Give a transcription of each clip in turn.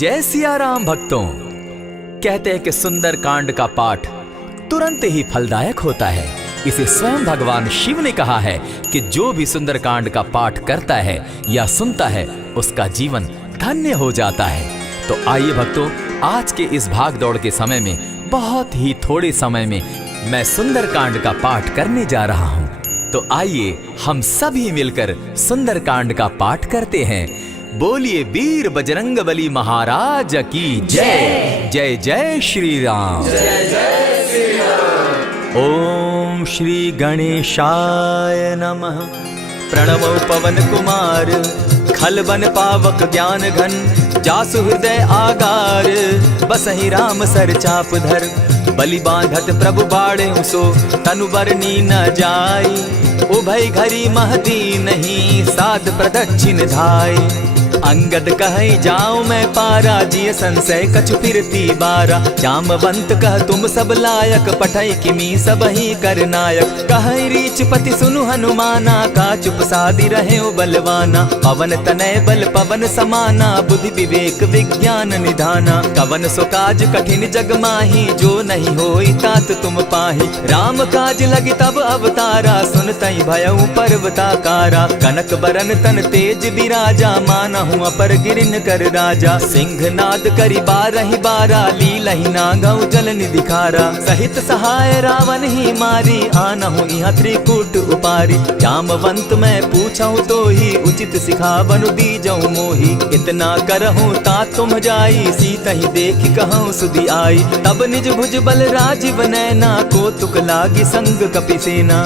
जय सिया राम भक्तों। कहते हैं कि सुंदर कांड का पाठ तुरंत ही फलदायक होता है। इसे स्वयं भगवान शिव ने कहा है कि जो भी सुंदर कांड का पाठ करता है या सुनता है उसका जीवन धन्य हो जाता है। तो आइए भक्तों, आज के इस भाग दौड़ के समय में बहुत ही थोड़े समय में मैं सुंदर कांड का पाठ करने जा रहा हूँ। तो आइए हम सभी मिलकर सुंदर कांड का पाठ करते हैं। बोलिए वीर बजरंगबली महाराज की जय। जय जय श्री राम। जय जय श्री राम। ओम श्री गणेशाय नमः। प्रणमो पवन कुमार खलबन पावक ज्ञान घन जासु हृदय आगार बसहि राम सर चाप धर बलि बांधत प्रभु बाड़े सो तनु बरनी न जाई उभय घरी महदी नहीं साध प्रदक्षिण धाय अंगद कहे जाऊं मैं पारा जिय संशय कछु फिरती बारा जामवंत कह तुम सब लायक पठै किमी सब ही कर नायक कहे रीच पति सुनु हनुमाना का चुप सादी रहे बलवाना पवन तनय बल पवन समाना बुद्धि विवेक विज्ञान निधाना कवन सो काज कठिन जग माही जो नहीं होई तात तुम पाही राम काज लगी तब अवतारा सुनतई भयउ पर्वताकारा कनक बरन तन तेज विराजा माना अपर गिरिन कर राजा सिंह नाद करी बारहि बारा लीलहि नागौ जल निधिखारा सहित सहाय रावण ही मारी आनहु इहाँ त्रिकूट उपारी जामवंत मैं पूछऊं तो ही उचित सिखावनु दीजऊं मोही इतना करहूं ता तुम जाई सीतहि देखि कहूं सुधि आई तब निज भुज बल राजीव नैना को तुक लागी संग कपिसेना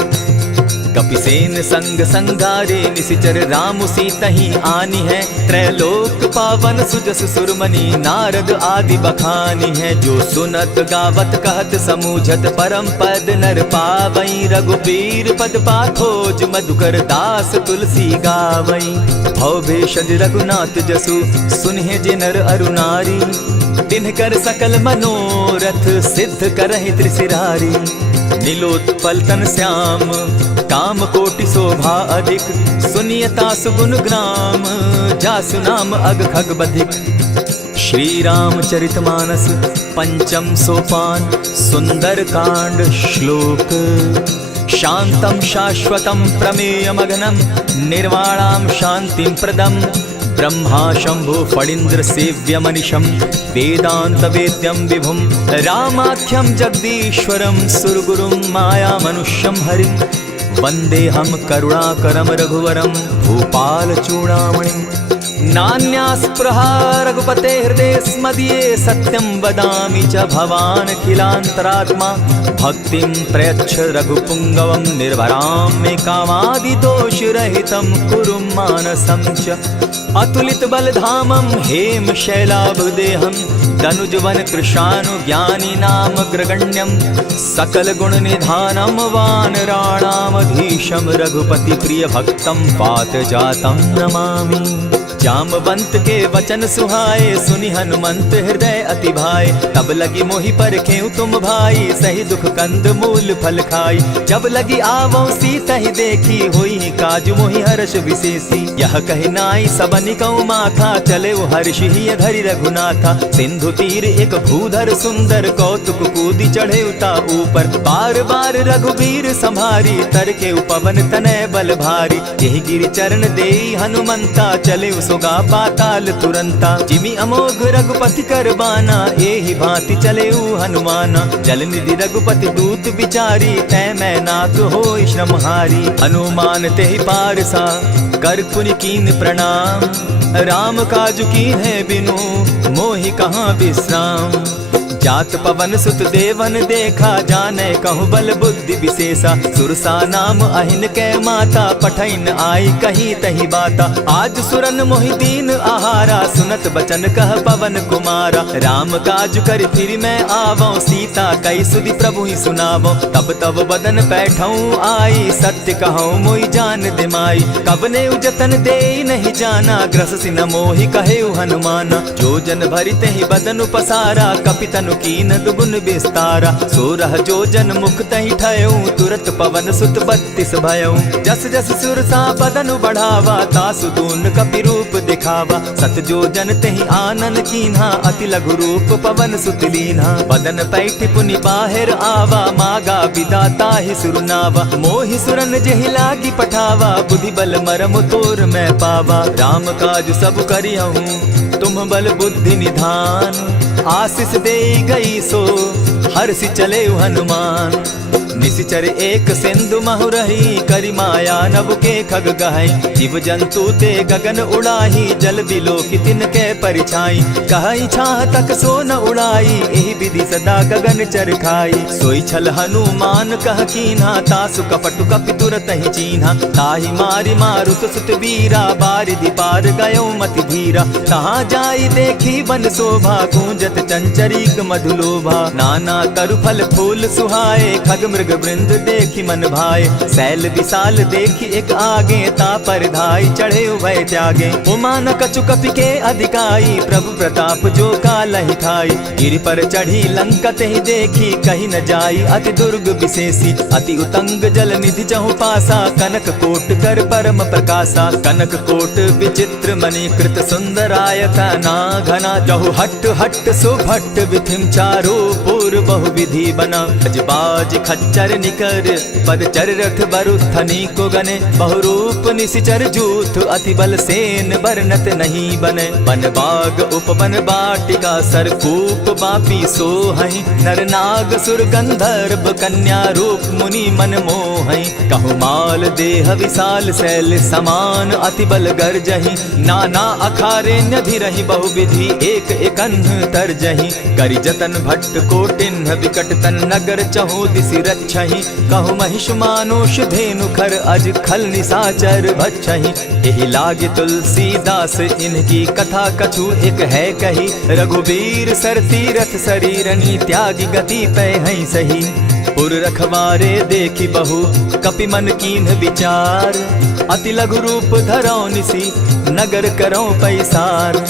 कपिसेन संग संगारे निशिचर राम सीतहि आनी है त्रैलोक पावन सुजस सुरमणि नारद आदि बखानी है जो सुनत गावत कहत समूझत परम पद नर पावई रघुबीर पद पाखोज मधुकर दास तुलसी गावई भव भेषज रघुनाथ जसु सुनहि जे नर अरु नारी तिनकर सकल मनोरथ सिद्ध करहि त्रिशिरारी नीलोत्पल तन श्याम काम कोटि शोभा अधिक सुनियता सुगुण ग्राम जासु नाम अग खग बधिक। श्री रामचरितमानस पंचम सोपान सुंदर कांड श्लोक शांतम शाश्वतम प्रमेयमगनम निर्वाणाम शांतिम प्रदम ब्रह्मा शंभु फणीन्द्र सेव्य मनिशम वेदांत वेद्यम विभुम रामाख्यम जगदीश्वरम सुरगुरुम माया मनुष्यम हरिम वंदे हम करुणाकरम रघुवरम भूपाल चूड़ामणिम नान्यास्पृहा रघुपते हृदय स्मदीये सत्यं वदामि च भवान् खिलान्तरात्मा भक्तिं प्रयच्छ रघुपुङ्गवं निर्भरां मे कामादिदोषरहितं कुरु मानसं च अतुलित बलधामं हेम शैलाभदेहं दनुजवन कृशानुज्ञानी नाम ग्रगण्यं सकल गुण निधानं वानराणामधीशं रघुपति प्रिय भक्तं पात जातं नमामि। जामवंत के वचन सुहाए सुनि हनुमंत हृदय अति भाए तब लगी मोहि परखेउ तुम भाई सही दुख कंद मूल फल खाई जब लगी आवो सीतहि देखी होई काज मोहि हर्ष विशेषी यह कहि नाई सबनि कौ माथा चले हर्ष ही धरि रघुनाथा सिंधु तीर एक भूधर सुंदर कौतुक कूदी चढ़े उता ऊपर बार बार रघुबीर संभारी तर के पवन तनय बल भारी यही गिरि चरण देई हनुमंता चले सोगा पाताल तुरंता जिमि अमोघ रघुपति कर बाना एहि भांति चले हनुमाना जल निधि रघुपति दूत बिचारी तै मैं नाक होई श्रमहारी हनुमान तेहि पारसा कर पुनि कीन प्रणाम राम काजु कीन है बिनु मोहि कहाँ विश्राम जात पवन सुत देवन देखा जाने कहु बल बुद्धि विशेषा सुरसा नाम अहिन कै माता पठैन आई कही तही बाता आज सुरन मोहि दीन आहारा सुनत बचन कह पवन कुमारा राम काज कर फिर मैं आवो सीता कई सुधि प्रभु ही सुनावो तब तब बदन बैठऊं आई सत्य कहूँ मोहि जान दिमाई कबने उजतन दे नहीं जाना ग्रस सिन मोहि कहे हनुमाना जो जन भरित ही बदन पसारा कपितनु कीन दुगुन विस्तारा। 16 जोजन मुख तहि ठयऊ, तुरत पवन सुत 32 भयऊ। जस जस सुरसा बदन बढ़ावा, तासु दून कपि रूप दिखावा। 7 जोजन तेहि आनन कीन्हा, अति लघु रूप पवन सुत लीन्हा। बदन पैठ पुनि बाहिर आवा, मागा विदाता ही सुरनावा। मोहि सुरन जेहि लागी पठावा, बुद्धि बल मरम तोर मैं पावा। राम काज सब करियहूँ, तुम बल बुद्धि निधान। आशीष दे गई सो हर्षि चले हनुमान। निशिचर एक सिंधु महु रही, करि माया नभ के खग गहई। जीव जंतु ते गगन उड़ाही, जल बिलो की तिनके परिछाई। कहई छाह तक सो न उड़ाई, एहि विधि सदा गगन चर खाई। सोई छल हनुमान कह कीन्हा, तासु कपटु कपि तुरत ही चीन्हा। ताहि मारि मारुत सुत वीरा, बारिधि पार गयो मति धीरा। तहाँ जाई देखी वन शोभा, गूंजत चंचरीक मधुलोभा। नाना तरु फल फूल सुहाए, खग मृग वृंद देखी मन भाए। सैल विशाल देखी एक आगे, ता पर धाई चढ़े भय त्यागे। उमान कछु कपि के अधिकाई, प्रभु प्रताप जो कालहि खाई। गिरि पर चढ़ी लंका तेहि देखी, कहीं न जाई अति दुर्ग विशेषी। अति उतंग जल निधि चहु पासा, कनक कोट कर परम प्रकाशा। कनक कोट विचित्र मणिकृत सुंदरायतना घना। जहु हट हट सुभट विधिम चारो पूर्व बहु विधि बना। अजबाज खच्चर निकर पदचर रथ बरुथनी को गने। बहुरूप निशिचर जूथ, अति बल सेन बरनत नहीं बने। वन बाग उपवन बाटिका, सरकूप बापी सोहई। नर नाग सुर गंधर्व कन्या, रूप मुनि मन मोहई। कहु माल देह विशाल शैल समान, अति बल गर्जहि। नाना अखारे न्यधिरहि, बहुविधि एक एकन्ह तरजहि। करि जतन भट्ट कोटिन्ह, विकट तन नगर चहु दिसि रक्षहि। कहु महिष मानुष धेनु खर, अज खल निशाचर भक्षहि। एहि लागे तुलसीदास, इनकी कथा कछु एक है कही। रघुबीर सर तीरथ शरीरनी, त्यागी गति पै हई सही। पुर रखवारे देखी बहु, कपि मन कीन्ह विचार। अति लघु रूप धरौ निसी, नगर करौ पैसार।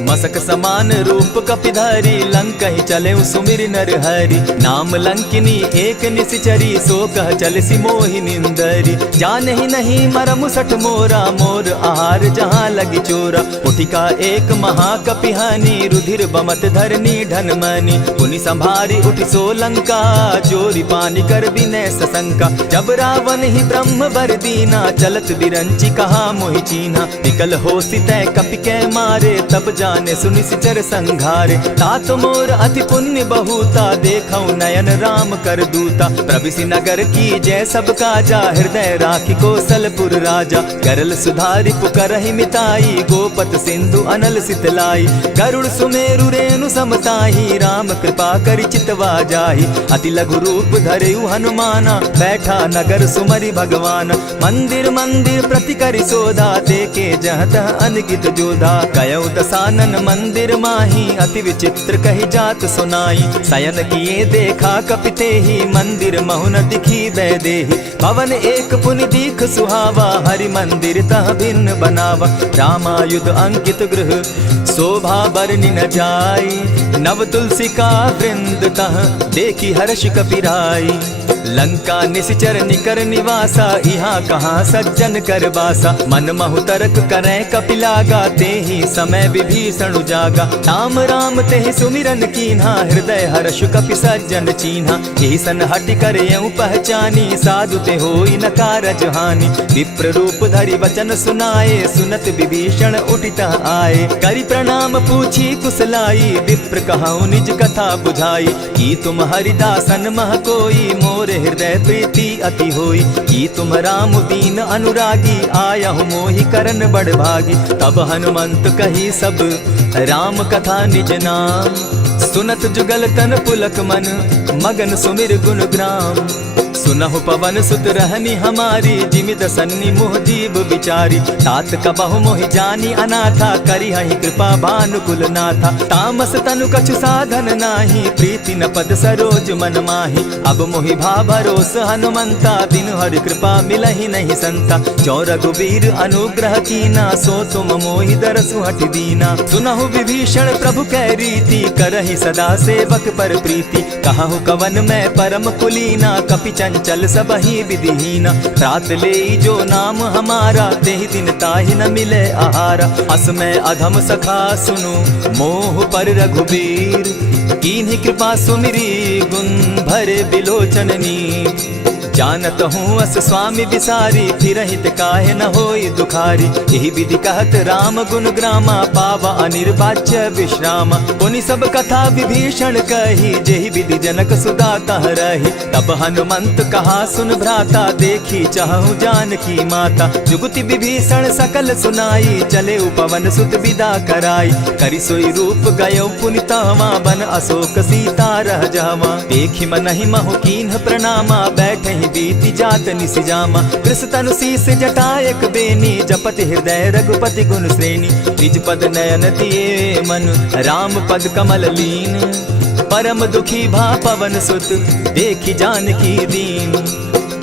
मसक समान रूप कपिधारी, लंकहि चले सुमिर नर हरि। नाम लंकिनी एक निशिचरी, सो कह चल सी मोहि निंदरी। जानहि नहीं मरम सठ मोरा, मोर आहार जहाँ लगी चोरा। उठिका एक महाकपिहानी, रुधिर बमत धरनी ढन मनी। पुनि संभारी उठि सो लंका, जोरी पानी कर विनय सशंका। जब रावण ही ब्रह्म बर दीना, चलत बिरंची कहा मोहि चीन्हा। निकल हो सितै कपि के मारे, तब जाने सुनिशिचर संघारे। तात मोर अति पुण्य बहुता, देखौ नयन राम कर दूता। प्रविशि नगर की जय सब काजा, हृदय राखी कौशलपुर राजा। करल सुधारि पुकरहि मिताई, गोपत सिंधु अनल सितलाई। गरुड़ सुमेरु रेणु समताही, राम कृपा करि चितवा जाहि। अति लघु रूप धरेउ हनुमाना, बैठा नगर सुमरि भगवान। मंदिर मंदिर प्रति करि सोधा, देखे जहाँ तह अनगित जोधा। कयौ दसानन मंदिर माही, अति विचित्र कही जात सुनाई। शयन किए देखा कपिते ही, मंदिर महु न दिखी वैदेही। भवन एक पुनि दीख सुहावा, हरि मंदिर तह भिन्न बनावा। रामायुध अंकित गृह, शोभा बरनि न जाई। नव तुलसी का वृंद तह, देखी हर्ष कपिराई। लंका निशिचर निकर निवासा, यहाँ कहाँ सज्जन कर बासा। मन महु तरक करै कपिलागा, तेहि समय विभीषण जागा। राम राम तेहि सुमिरन कीन्हा, हृदय हर्ष कपि सज्जन चीन्हा। एहि सन हटि करयउ पहचानी, साधु ते होई न कारज हानि। विप्र रूप धरि वचन सुनाए, सुनत विभीषण उठितः आए। करि प्रणाम पूछी कुशलाई, विप्र कहौ निज कथा बुझाई। की तुम हरिदासन मह कोई, मोर हृदय प्रीति अति होई। की तुम राम दीन अनुरागी, आयहु मोहि करन बड़ भागी। तब हनुमंत कही सब राम कथा निज नाम। सुनत जुगल तन पुलक मन, मगन सुमिर गुण ग्राम। सुनहु पवन सुत रहनी हमारी, जिमि दसन्नी मोह जीव विचारी। तात कबहु मोहि जानी अनाथा, करी हहि कृपा भानुकुल नाथा। तामस तनु कछु साधन नाही, प्रीति न पद सरोज मन माही। अब मोहि भा भरोस हनुमंता, बिनु हरि कृपा मिलहि नहीं संता। जो रघुबीर अनुग्रह कीना, सो तुम मोहि दरसु हठ दीना। सुनहु विभीषण प्रभु कै रीति, करहि सदा सेवक पर प्रीति। कहु कवन मैं परम कुलीना, कपि चंचल सबहि विधिहीना। रात ले जो नाम हमारा, तेहि दिन ताहि न मिले आहारा। अस मैं अधम सखा सुनु, मोह पर रघुबीर। कीन्ही कृपा सुमिरी, गुण भरे बिलोचन नीर। जानत हूँ अस स्वामी बिसारी, फिर हित काहे न होई दुखारी। यही विधि कहत राम गुण ग्रामा, पावा अनिर्वाच्य विश्रामा। पुनि सब कथा विभीषण कही, जेहि विधि जनक सुदा तह रही। तब हनुमंत कहा सुन भ्राता, देखी चाहूँ जानकी माता। जुगति विभीषण सकल सुनाई, चले पवन सुत विदा कराई। करि सोई रूप गयो पुनि तहवा, बन अशोक सीता रह जावा। देखी मनहि महु कीन्ह प्रणामा, बैठे बीती जात निसिजामा। कृष तनु शीस जटायक बेनी, जपति हृदय रघुपति गुण श्रेणी। निज पद नयन दिए मन, राम पद कमल लीन। परम दुखी भा पवन सुत, देखी जानकी दीन।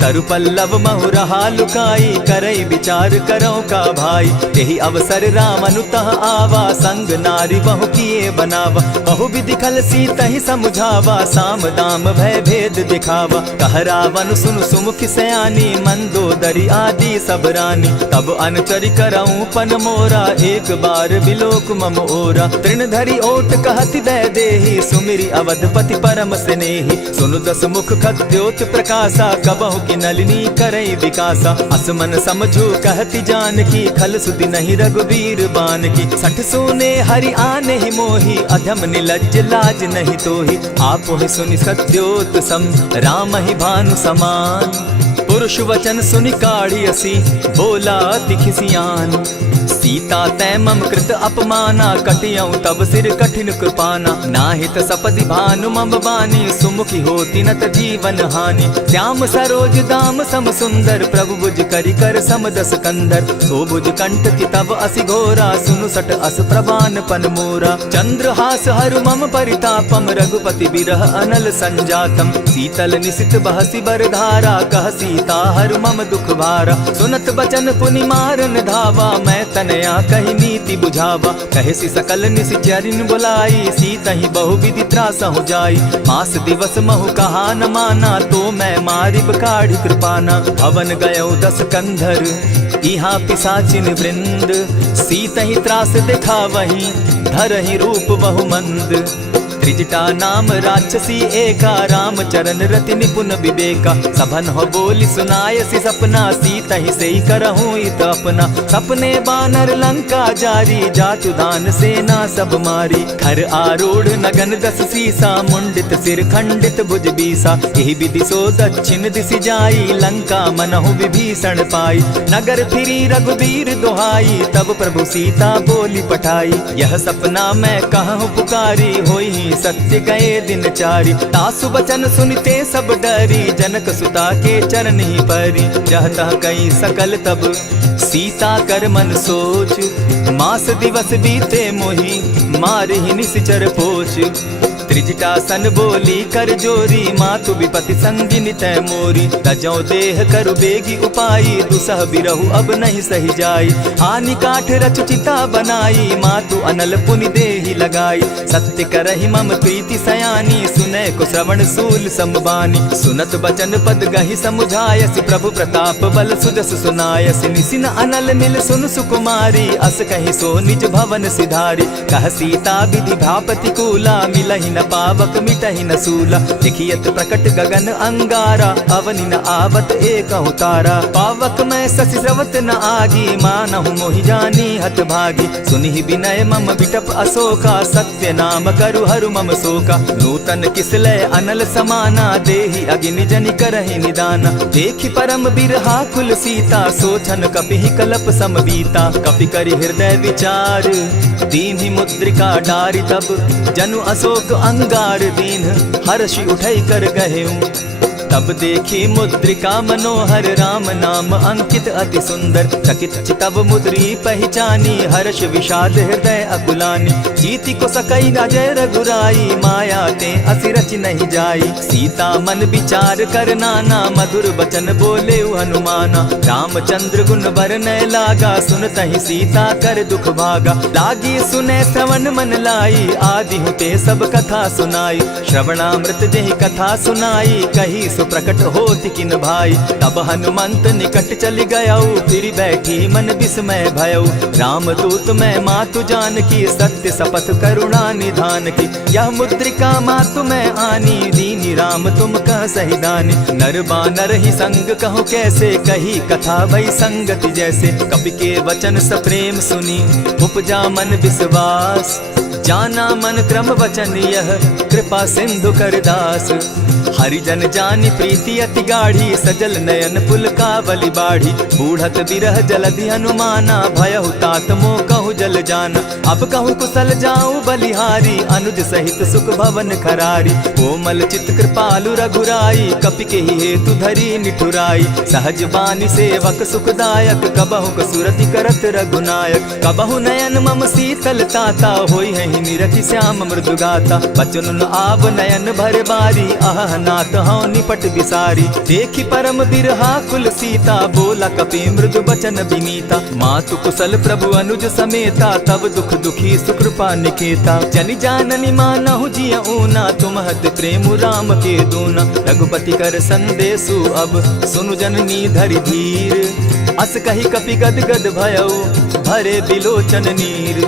तरु पल्लव महु रहा लुकाई, करई विचार करो का भाई। यही अवसर राम अनुतः आवा, संग नारी बहु किए बनावा। बहु विधि खल सीतहि समुझावा, साम दाम भय भेद दिखावा। कह रावण सुन सुमुख सयानी, मंदोदरी आदि सब रानी। तब अनुचरि करऊं पन मोरा, एक बार बिलोक मम ओरा। तृण धरि ओट कहति दय देहि, सुमिरि अवधपति परम स्नेही। सुनु दस मुख खद्योत प्रकाशा, कबहु की नलिनी करई विकासा। असमन समझू कहती जानकी, खल सुधि नहीं रघुबीर बान की। सठ सोने हरि आने ही मोही, अधम निलज्ज लाज नहीं तोही। आप ही सुनि सत्योत सम, राम ही भानु समान। पुरुष वचन सुनि काढ़ी असी, बोला तिखिसियान। सीता तै मम कृत अपमाना, कटियऊ तब सिर कठिन कृपाना। नाहित सपदि भानु मम बानी, सुमुखी होती नत जीवन हानि। श्याम सरोज दाम सम सुंदर, प्रभु बुझ करि कर सम दस कंदर। सो बुझ कंठ की तब असि घोरा, सुनु सट अस प्रवान पन मोरा। चंद्रहास हरु मम परितापम, रघुपति बिरह अनल संजातम। शीतल निशित बहसी बर धारा, कह सीता हरु मम दुख भारा। सुनत बचन पुनि मारन धावा, मैं तनया कही नीति बुझावा। कहे सी सकल निश्चरिन बुलाई, सीतहि बहु विधि त्रास हो जाई। मास दिवस महु कहा न माना, तो मैं मारिब काढ़ी कृपाना। भवन गयो दस कंधर, इहाँ पिशाचिन वृंद। सीतहि त्रास दिखावहि, धरहि रूप बहु मंद। त्रिजटा नाम राक्षसी एका, राम चरण रति निपुण विवेका। सभन हो बोली सुनायसी सपना, सीतहि सेई करहूँ इत अपना। सपने बानर लंका जारी, जातु दान सेना सब मारी। खर आरूढ़ नगन दस सीसा, मुंडित सिर खंडित भुज बीसा। यही विधि सो दक्षिण दिशि जाई, लंका मनहु विभीषण पाई। नगर फिरी रघुबीर दुहाई, तब प्रभु सीता बोली पठाई। यह सपना मैं कहूँ पुकारी, होई सत्य गए दिन चारी। तासु बचन सुनते सब डरी, जनक सुता के चरण ही परी। जहता कई सकल तब सीता कर मन सोच, मास दिवस बीते मोही, मार ही निश्चर पोच। त्रिजटा सन बोली कर जोरी, मातु विपति संगिनी तै मोरी। तजौ देह करु बेगी उपाई, दुसह बिरहु अब नहीं सही जाई। आनि काठ रच चिता बनाई, मातु अनल पुनि देहि लगाई। सत्य करहि मम प्रीति सयानी, सुनै को श्रवण सूल समबानी। सुनत बचन पद गहि समुझायसि, प्रभु प्रताप बल सुजस सुनायसि। निसिन अनल मिल सुन सुकुमारी, अस कहि सो निज भवन सिधारी। कह सीता विधि भा प्रतिकूला, मिलहि न पावक मिटहि न सूला। लिखियत प्रकट गगन अंगारा, अवनि न आवत एकहु तारा। पावक मैं शशि स्रवत न आगी, मानहु मोहि जानी हत भागी। सुनिहि विनय मम बिटप अशोका, सत्य नाम करु हरु मम शोका। नूतन किसलय अनल समाना, देहि अगिनि जनि करहि निदाना। देखि परम बिरहा कुल सीता, सोचन कपिहि कलप सम बीता। कपि करि हृदय विचार, दीन्हि मुद्रिका डारि। तब जनु अशोक अंगार दीन, हर्षि उठै कर गहेऊ। तब देखी मुद्रिका मनोहर राम नाम अंकित अति सुंदर। चकित चितव मुद्री पहचानी हर्ष विषाद हृदय अकुलानी। जीति को सकई अजय रघुराई माया ते असिरच नहीं जाई। सीता मन विचार कर नाना मधुर बचन बोले हनुमाना। रामचंद्र गुण बरनय लागा सुनतहि सीता कर दुख भागा। लागी सुने श्रवण मन लाई आदि हुते सब कथा सुनाई। श्रवणामृत जेहि कथा सुनाई कही सो प्रकट होति किन भाई। तब हनुमंत निकट चली गयऊ फिर बैठी मन विस्मय भयऊ। राम दूत मैं मातु जान की सत्य शपथ करुणा निधान की। यह मुद्रिका मातु मैं आनी दीनी राम तुम कह सही दानी। नर बानर ही संग कहो कैसे कही कथा भई संगति जैसे। कपि के वचन सप्रेम सुनी उपजा मन विश्वास। जाना मन क्रम वचन यह कृपा सिंधु कर दास। हरिजन जानी प्रीति अति गाढ़ी सजल नयन पुलकावली बाढ़ी। बूढ़त बिरह जलधि हनुमाना भयहु तात मोह कहु जल जाना। अब कहु कुशल जाऊं बलिहारी अनुज सहित सुख भवन खरारी। कोमल चित कृपालु रघुराई कपि के ही हेतु धरी निठुराई। सहज बानी सेवक सुखदायक कबहु कसुरति करत रघुनायक। कबहु नयन मम शीतल ताता होई है निरखि श्याम मृदु गाता। बचन आव नयन भर बारी आह नाथ हौ निपट बिसारी। देखी परम बिरहा कुल सीता बोला कपि मृदु बचन विनीता। मातु कुशल प्रभु अनुज समेता तब दुख दुखी सुकृपा निकेता। जनि जाननी मानहु जिय ऊना तुम्हत प्रेम राम के दूना। रघुपति कर संदेशु अब सुनु जननी धरि धीर। अस कही कपि गद गद भयऊ भरे बिलोचन नीर।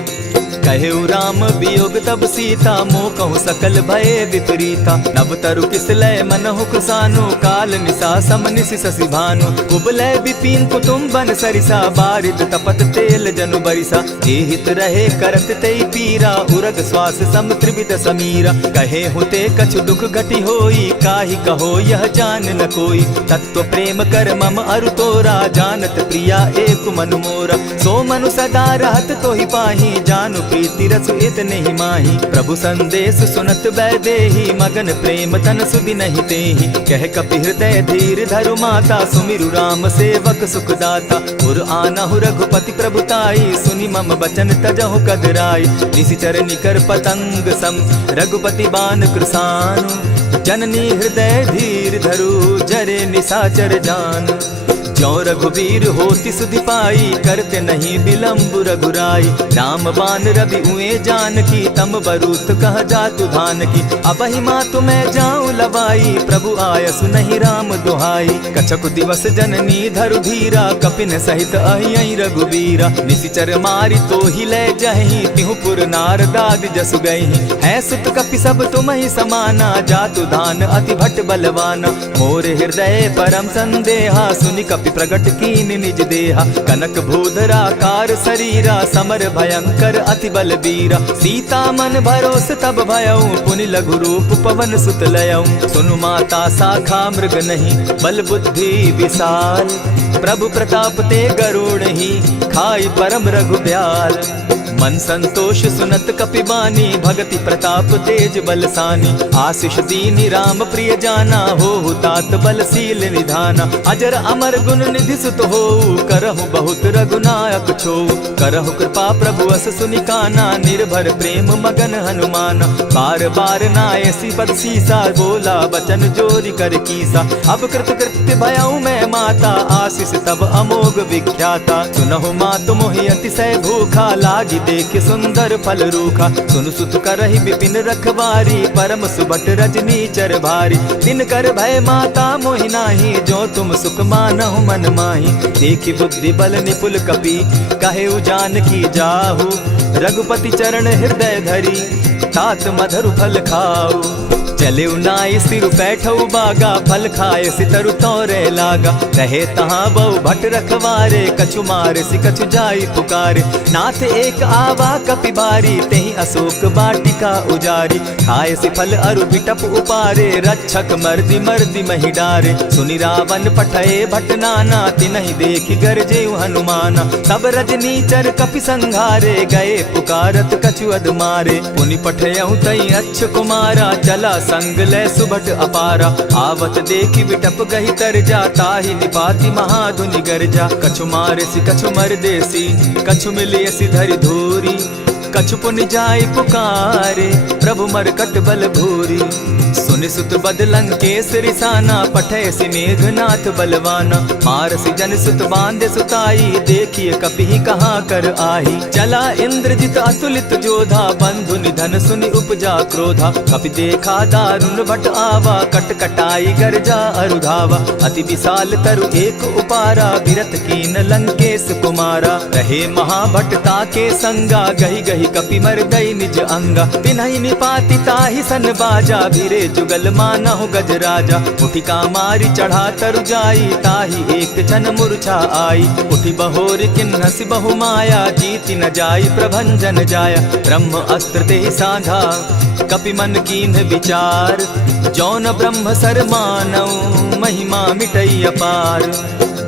कहेउ राम वियोग तब सीता मोह कहु सकल भय विपरीता। नव तरु किसलय मनहु खुसानु काल निशा समनिशि शशि भानु। कुबलय विपिन कुटुम्बन सरिसा बारिद तपत तेल जनु बरिसा। जे हित रहे करत तेई पीरा उरग श्वास सम त्रिविध समीरा। कहे हुते कछु दुख घटी होई काहि कहो यह जान न कोई। तत्व प्रेम कर मम अरु तोरा जानत प्रिया एक मनु मोरा। सो मनु सदा रहत तोहि पाही जानु प्रीति रसु इतने ही माही। प्रभु संदेश सुनत बैदेही मगन प्रेम तन सुधि नहीं तेहि। कह कपि हृदय धीर धरु माता सुमिरु राम सेवक सुखदाता। उर आनहु रघुपति प्रभुताई सुनि मम बचन तजहु कदराई। निशिचर निकर पतंग सम रघुपति बान कृसानु। जननी हृदय धीर धरु जरे निशाचर जान। ज्यों रघुवीर होति सुधि पाई करते नहीं विलम्ब रघुराई। राम बान रवि उए जानकी तम बरूत कह जातु धान की। अबहि मातु मैं जाऊं लवाई प्रभु आयसु नहीं राम दुहाई। कछक दिवस जननी धरु धीरा कपिन सहित अहियहि रघुवीरा। निशिचर मारि तो ही ले जहि तिहु पुर नारदादि जसु गई। है सुत कपि सब तुमहि समाना जातु धान अति भट बलवाना। मोर हृदय परम संदेहा सुनि कपि प्रगट कीन निज देहा। कनक भूधराकार शरीरा समर भयंकर अति बलबीरा। सीता मन भरोस तब भयऊ पुनि लघु रूप पवन सुत लयऊ। सुनु माता शाखा मृग नहीं बल बुद्धि विशाल। प्रभु प्रताप ते गरुड़ ही खाई परम रघु ब्याल। मन संतोष सुनत कपि बानी भगति प्रताप तेज बलसानी। आशीष दीनी राम प्रिय जाना हो तात बलशील निधाना। अजर अमर गुण निधि सुत हो करहु बहुत रघुनायक छो। करहु कृपा प्रभु अस सुनि काना निर्भर प्रेम मगन हनुमाना। बार बार नायसी पद सीसा बोला बचन जोरी कर कीसा। अब कृत कृत्य भयऊ मैं माता आशीष तब अमोघ विख्याता। सुनहु मातु मोहि अतिशय भूखा लागी देख सुंदर फल रूखा। सुनु सुत करहि विपिन रखवारी परम सुबट रजनी चर भारी। दिन कर भय माता मोहि नाही जो तुम सुख मानहु मन माही। देखी बुद्धि बल निपुल कपि कहे जानकी जाहु। रघुपति चरण हृदय धरी तात मधुर फल खाऊ। चले नाई सिर बैठऊ बागा फल खाए सितरु तोरे लागा। रहे तहाँ बहु भट रखवारे कछु मारे सि कछु जाई पुकारे। नाथ एक आवा कपि बारी तेहि अशोक बाटिका उजारी। खाए सि फल अरु बिटप उपारे रक्षक मर्दि मर्दि महि डारे। सुनि रावण पठये भट नाना तिनहि देखि गरजे हनुमाना। तब रजनीचर कपि संघारे गए पुकारत कछु अध मारे। पुनि पठयऊ तई अच्छ कुमारा चला संग ले सुभट अपारा, आवत देखी विटप गही तर जाता ही निपाति महाधुनि गर्जा। कछु मारेसी कछु मर देसी, कछु मिलियसी धरि धूरी, कछु पुनि जाय पुकारे, प्रभु मरकट बल भूरी। सुनि सुत बद लंकेश रिसाना, पठैसी मेघनाथ बलवाना। मारसी जन सुत बांधे सुताई, देखिए कपि कहाँ कर आही। चला इंद्रजित अतुलित जोधा, बंधु निधन सुनि उपजा क्रोधा। कपि देखा दारुण भट आवा, कट कटाई गर्जा अरुधावा। अति विशाल तरु एक उपारा, बिरत कीन लंकेश कुमारा। रहे महाभट ताके संगा, गही गही कपि मर गई निज अंगा। तिन्हि निपाति ताहि सन बाजा, भीरे जुगल मानहु गजराजा। उठिका मारी चढ़ा तरु जाई, ताहि एक जन मूर्छा आई। उठि बहोर किन्हसि बहु माया, जीति न जाई प्रभंजन जाया। ब्रह्म अस्त्र तेहि साधा, कपि मन कीन्ह विचार। जौन ब्रह्म सर मानऊ, महिमा मिटई अपार।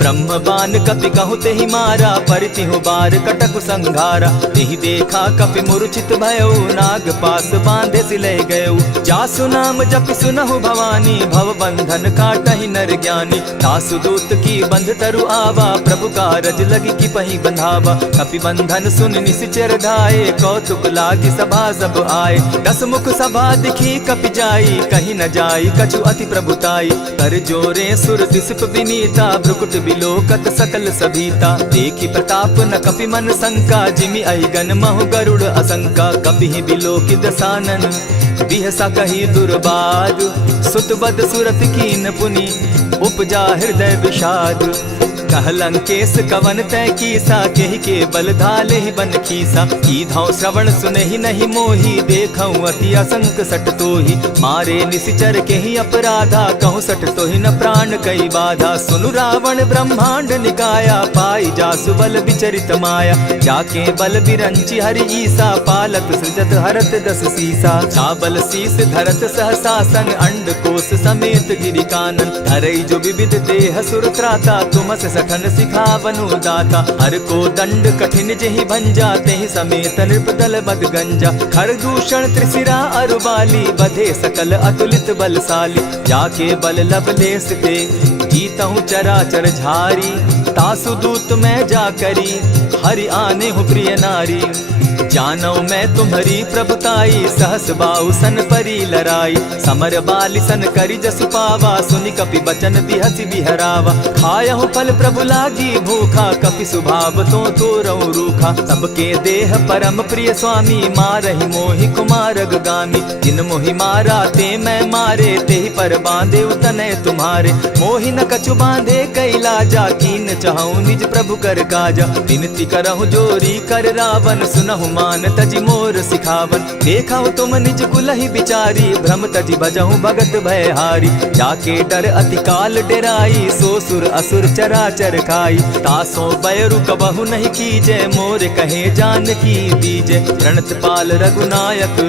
ब्रह्म बान कपि कहु तेहि मारा, परितिहु बार कटक संघारा। तेहि देखा कपि मूर्छित भयउ, नाग पास बांधे सिले गयउ। जासु नाम जपि सुनहु भवानी, भव बंधन काटहि नर ज्ञानी। तासु दूत की बंध तरु आवा, प्रभु कारज लगी की पही बंधावा। कपि बंधन सुन निसिचर धाये, कौतुक लागी सभा सब आए। दस मुख सभा दिखी कपि जाई, कहीं न जाई कछु अति प्रभुताई। कर जोरे सुर दिसप विनीता, भ्रुकुट बिलोकत सकल सभीता। देखी प्रताप न कपि मन शंका, जिमि अहिगन महु गरुड़ असंका। कपि बिलोकि दसानन, बिहसा कही दुर्बाद। सुत बद सुरत कीन पुनि, उपजा हृदय विषाद। कह लंकेश कवन तय कीसा, केहि के बल धाले ही बन खीसा। कीधौ श्रवण सुनहि नहीं मोही, देखऊं अति असंक सट तोही। मारे निसिचर केहि अपराधा, कहूँ सट तोहि न प्राण कई बाधा। सुनु रावण ब्रह्मांड निकाया, पाई जासु बल विचरित माया। जाके बल बिरंची हरि ईसा, पालत सृजत हरत दस सीसा। चाबल शीस धरत सहसासन, अंड कोश समेत गिरि कानन। धरई जो विविध देह सुर त्राता, तुमस सठन सिखावनु दाता। हर को दंड कठिन जेहि भंजा, तेहि समेत नृपदल बद गंजा। खर दूषण त्रिशिरा अरुबाली, बधे सकल अतुलित बलशाली। जाके बल लवलेस ते, जीतहु चराचर झारी। तासु दूत मैं जा करी, हरि आने हूँ प्रिय नारी। जानौ मैं तुम्हारी प्रभुताई, सहस बाहु सन परी लराई। समर बाली सन करि जसु पावा, सुनि कपि बचन बिहसि बिहरावा। खायहु फल प्रभु लागी भूखा, कपि सुभाव तो तोरऊ रूखा। सबके देह परम प्रिय स्वामी, मारहि मोहि कुमारग गामी। जिन मोहि मारा ते मैं मारे, तेहि पर बांधे उतने तुम्हारे। मोहि न कछु बांधे कैलाजा, कीन चाहूं निज प्रभु कर काजा। विनती करहु जोरी कर रावण, सुनहु मान तजि मोर सिखावन। देखा तुम निज कुलहि बिचारी, भ्रम तजि भजहु भगत भयहारी। जाके डर अति काल डेराई, सो सुर असुर चराचर खाई। तासो बैरु कबहु नहीं कीजे, मोर कहे जानकी दीजे। प्रणत पाल रघुनायक,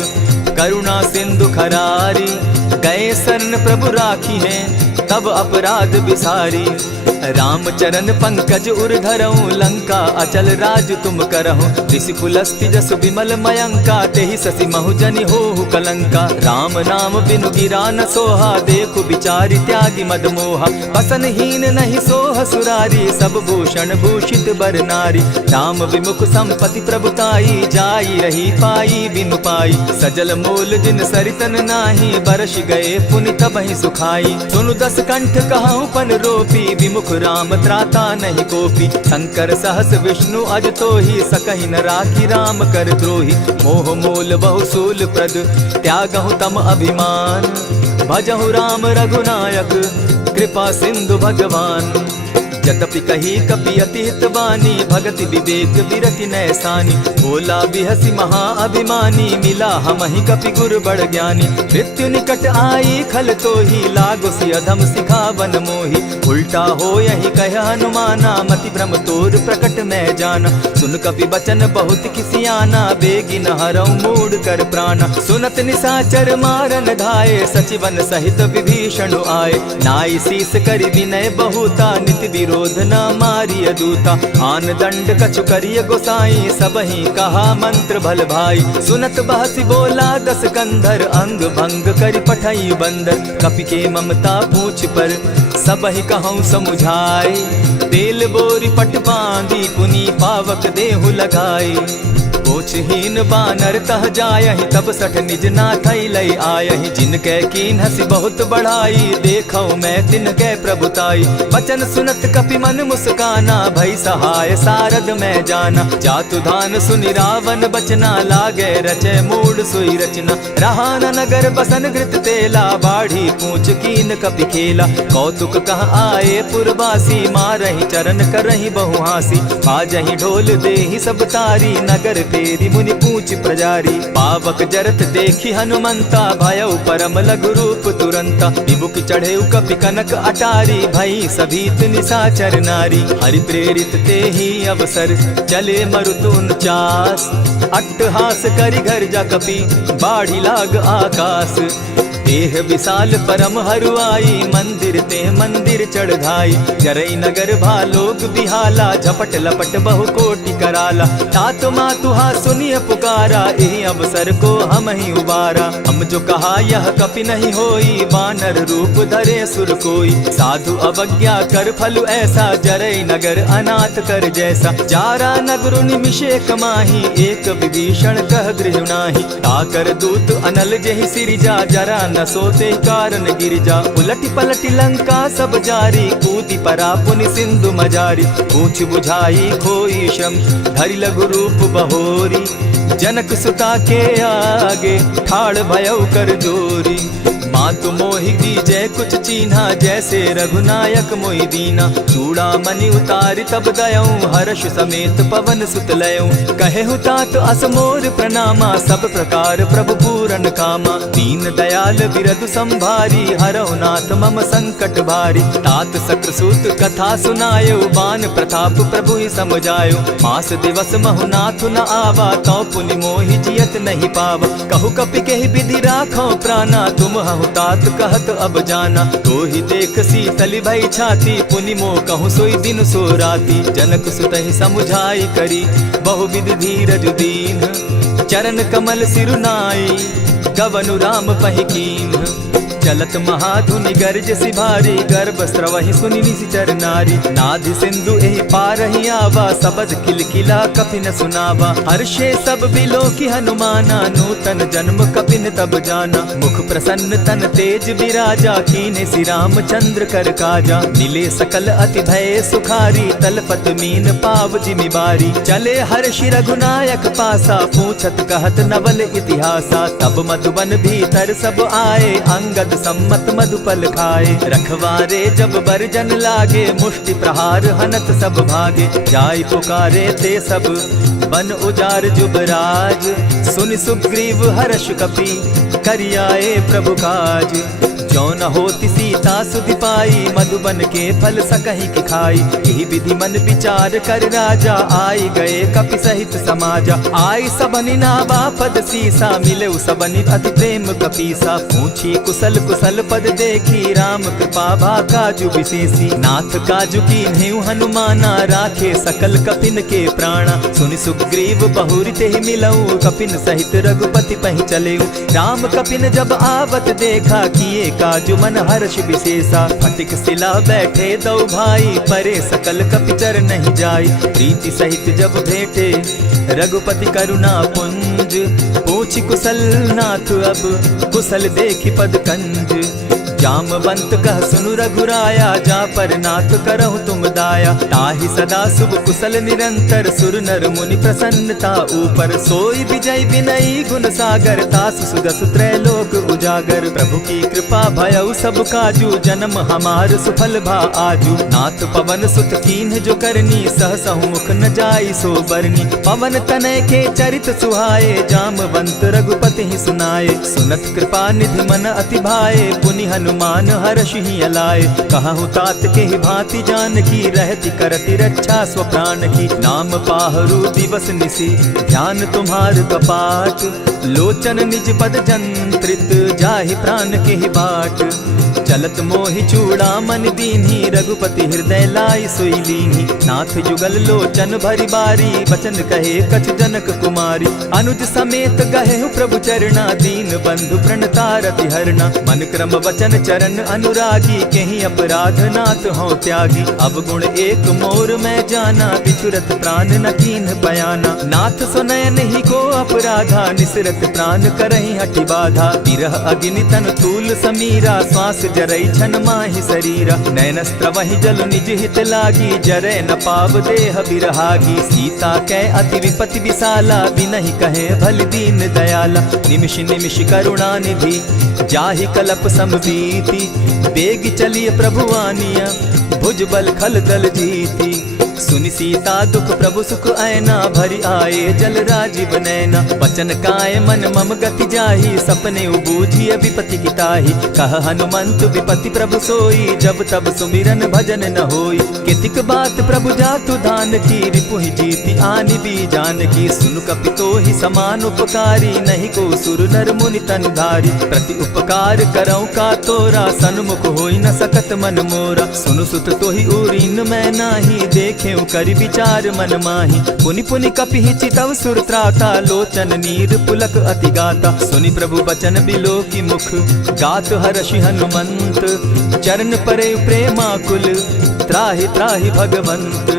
करुणा सिंधु खरारी। गए शरण प्रभु राखी हैं, तब अपराध बिसारी। राम चरण पंकज उर धरऊं, लंका अचल राज तुम करहूं। ऋषि पुलस्ति जस विमल मयंका, तेहि ससि महु जनि होहु कलंका। राम नाम बिनु गिरा न सोहा, देखु बिचारी त्यागी मद मोहा। बसन हीन नहीं सोह सुरारी, सब भूषण भूषित बर नारी। राम विमुख संपति प्रभुताई, जाई रही पाई बिनु पाई। सजल मोल जिन सरितन नाही, बरस गए पुनि तबहि सुखाई। सुनु दस कंठ कहूँ पन रोपी, विमुख राम त्राता नहीं कोपी। शंकर सहस विष्णु अज तो ही, सकहि न राखी राम कर द्रोही। मोह मोल बहुसूल प्रद, त्यागहु तम अभिमान। भजहु राम रघुनायक, कृपा सिंधु भगवान। जतपि कही कपि अति हितवानी, भगति विवेक विरति नैसानी। बोला बिहसि महा अभिमानी, मिला हमहि कपि गुर बड़ ज्ञानी। मृत्यु निकट आई खल तो ही, लागो सि अधम सिखावन मोही। उल्टा हो यही कह हनुमाना, मति भ्रम तोर प्रकट मैं जाना। सुन कपि बचन बहुत किसियाना, बेगी न हरऊ मूढ़ कर प्राणा। सुनत निसाचर मारन धाये, सचिवन सहित विभीषण आए। नाई शीस करि विनय बहुता, नित क्रोध न मारिय दूता। आन दंड कछु करिय गोसाई, सबहि कहा मंत्र भल भाई। सुनत बहसी बोला दस कंधर, अंग भंग करि पठई बंदर। कपि के ममता पूछ पर, सबहि कहूँ समुझाए। तेल बोरी पट बांधी, पुनि पावक देहु लगाई। पोछहीन बानर तह जायहि, तब सठ निज नाथई लई आयहि। जिनके कीन हसी बहुत बढ़ाई, देखौ मैं तिनके प्रभुताई। बचन सुनत कपि मन मुस्काना, भई सहाय सारद मैं जाना। जातु धान सुनि रावण बचना, लागे रचे मूड सोई रचना। रहा न नगर बसन घृत तेला, बाढ़ी पूछ कीन कपि खेला। कौतुक कह आए पुरवासी, मारहि चरण करहि बहु हासी। बाजहि ढोल देहि सब तारी, नगर फेरी मुनि पूछ प्रजारी। पावक जरत देखी हनुमंता, भयउ परम लघु रूप तुरंता। विमुख चढ़े कपि कनक अटारी, भई सभीत निशाचर नारी। हरि प्रेरित ते ही अवसर, चले मरुतुन चास। अट्टहास करि घर जा कपि, बाढ़ी लाग आकाश। देह विशाल परम हरुआई, मंदिर ते मंदिर चढ़ाई। जरई नगर भालोग बिहाला, झपट लपट बहु कोटि कराला। तात मातुहा सुनिय पुकारा, एहि अवसर को हम ही उबारा। हम जो कहा यह कपि नहीं होई, बानर रूप धरे सुर कोई। साधु अवज्ञा कर फल ऐसा, जरई नगर अनाथ कर जैसा। जारा नगरु निमिषे कमाही, एक विभीषण कह गृह नाही। ताकर दूत अनल जेहि सिरिजा, जरा न सोते कारण गिरिजा। उलटी पलटी लंका सब जारी, कूदी परा पुनि सिंधु मजारी। पूछ बुझाई खोई श्रम, धरि लघु रूप बहोरी। जनक सुता के आगे, ठाड़ भयउ कर जोरी। मातु मोहि दीजै कुछ चीन्हा, जैसे रघुनायक मोहि दीना। चूड़ामणि उतारि तब दयऊं, हर्ष समेत पवन सुत लयऊं। कहेहु तात असमोर प्रणामा, सब प्रकार प्रभु पूरन कामा। दीन दयाल बिरदु संभारी, हरहु नाथ मम संकट भारी। तात सक्रसूत कथा सुनायो, बान प्रताप प्रभु ही समझायो। मास दिवस महु नाथ न आवा, तौ पुनि मोहि जियत नहीं पावा। कहु कपि केहि विधि राखो प्राणा, तुम हहु तात कहत अब जाना। तो ही देख शीतल भई छाती, पुनि मोह कहूँ सोई दिन सो राती। जनक सुतहि समुझाई करी, बहु विधि धीरज दीन। चरण कमल सिरुनाई, गवनु राम पहि कीन। चलत महाधुनि गर्ज सिभारी, गर्भ स्रवहि सुनि निशिचर नारी। नाधि सिंधु एहि पारहि आवा, सबद किलकिला कपि न सुनावा। हर्षे सब बिलो की हनुमाना, नूतन जन्म कपि न तब जाना। मुख प्रसन्न तन तेज विराजा, कीने श्री रामचंद्र कर काजा। मिले सकल अति भय सुखारी, तलपत मीन पाव जिमि बारी। चले हर्षि रघुनायक पासा, पूछत कहत नवल इतिहासा। तब मधुबन भीतर सब आए, अंगद सम्मत मधुपल खाए। रखवारे जब बरजन लागे, मुष्टि प्रहार हनत सब भागे। जाय पुकारे ते सब, बन उजार जुबराज। सुनि सुग्रीव हर्ष कपि, करियाए प्रभु काज। जो न होती सीता सुधि पाई, मधुबन के फल सकहि की खाई। यही विधि मन विचार कर राजा, आई गए कपि सहित समाजा। आई सबनि नावा पद सीसा, मिले सबनि अति प्रेम कपीसा। पूछी कुशल कुशल पद देखी, राम कृपा भा काजु विशेषी। नाथ काजु कीन्हेउ हनुमाना, राखे सकल कपिन के प्राणा। सुनि सुग्रीव बहुरि तेहि मिलऊ, कपिन सहित रघुपति पहि चलेऊ। राम कपिन जब आवत देखा, किए काजु मन हर्ष विशेषा। फटिक सिला बैठे दो भाई, परे सकल कपिचर नहीं जाई। प्रीति सहित जब भेटे, रघुपति करुणा पुंज। पूछि कुशल नाथ अब, कुशल देखि पद कंज। जामवंत कह सुनु रघुराया, जा पर नाथ करहु तुम दाया। ताहि सदा शुभ कुशल निरंतर, सुर नर मुनि प्रसन्नता ऊपर। सोई विजय विनयी गुण सागर, तास सुदस त्रैलोक उजागर। प्रभु की कृपा भयउ सब काजू, जन्म हमार सुफल भा आजू। नाथ पवन सुत कीन्ह जो करनी, सहसहु मुख न जाई सो बरनी। पवन तनय के चरित सुहाए, जामवंत रघुपति ही सुनाए। सुनत कृपा निधि मन अति भाए, पुनि हनु हनुमान हर्ष ही अलाए। कहूँ तात के ही भांति जान की, रहती करती रक्षा स्व प्राण की। नाम पाहरु दिवस निसी, ध्यान तुम्हार कपाट। लोचन निज पद जंत्रित, जाहि प्राण के ही बाट। चलत मोहि चूड़ामणि दीन्ही, रघुपति हृदय लाई सोई लीन्ही। नाथ जुगल लोचन भरी बारी, बचन कहे कछ जनक कुमारी। अनुज समेत गहे प्रभु चरणा, दीन बंधु प्रणतारति हरना। मन क्रम वचन चरण अनुरागी, कहीं अपराध नाथ हो त्यागी। अब गुण एक मोर में जाना, बिछुरत प्राण न कीन्ह बयाना। नाथ सुनयन ही को अपराधा, निसरत प्राण करहि हठि बाधा। विरह अग्नि तन तूल समीरा, श्वास जरई छन माहि शरीरा। नैनस्त्र वही जल निज हित लागी, जरै न पाव देह बिरहागी। सीता कै अति विपति विशाला, बिनहि कहे भल दीन दयाला। निमिष निमिष करुणा निधि, जाहि कलप समबीति। बेग चलिए प्रभु आनिया, भुजबल खल दल जीती। सुनि सीता दुख प्रभु सुख ऐना, भरि आए जल राजीव नैना। बचन काय मन मम गति जाहि, सपने बूझिय विपति किताहि। कह हनुमंत विपति प्रभु सोई, जब तब सुमिरन भजन न होई। कितिक बात प्रभु जातु धान की, रिपुहि जीति आनि भी जान की। सुनु कपितो ही समान उपकारी, नहीं को सुर नर मुनि तन धारी। प्रति उपकार करऊँ का तोरा, सन्मुख होई न सकत मन मोरा। सुनु सुत तोहि उरीन मैं नाही, देखे करि विचार मन माही। पुनि पुनि कपिहि चितव सुर त्राता, लोचन नीर पुलक अति गाता। सुनि प्रभु बचन बिलो की मुख, गात हर्षि हनुमंत। चरण परे प्रेमाकुल, त्राहि त्राहि भगवंत।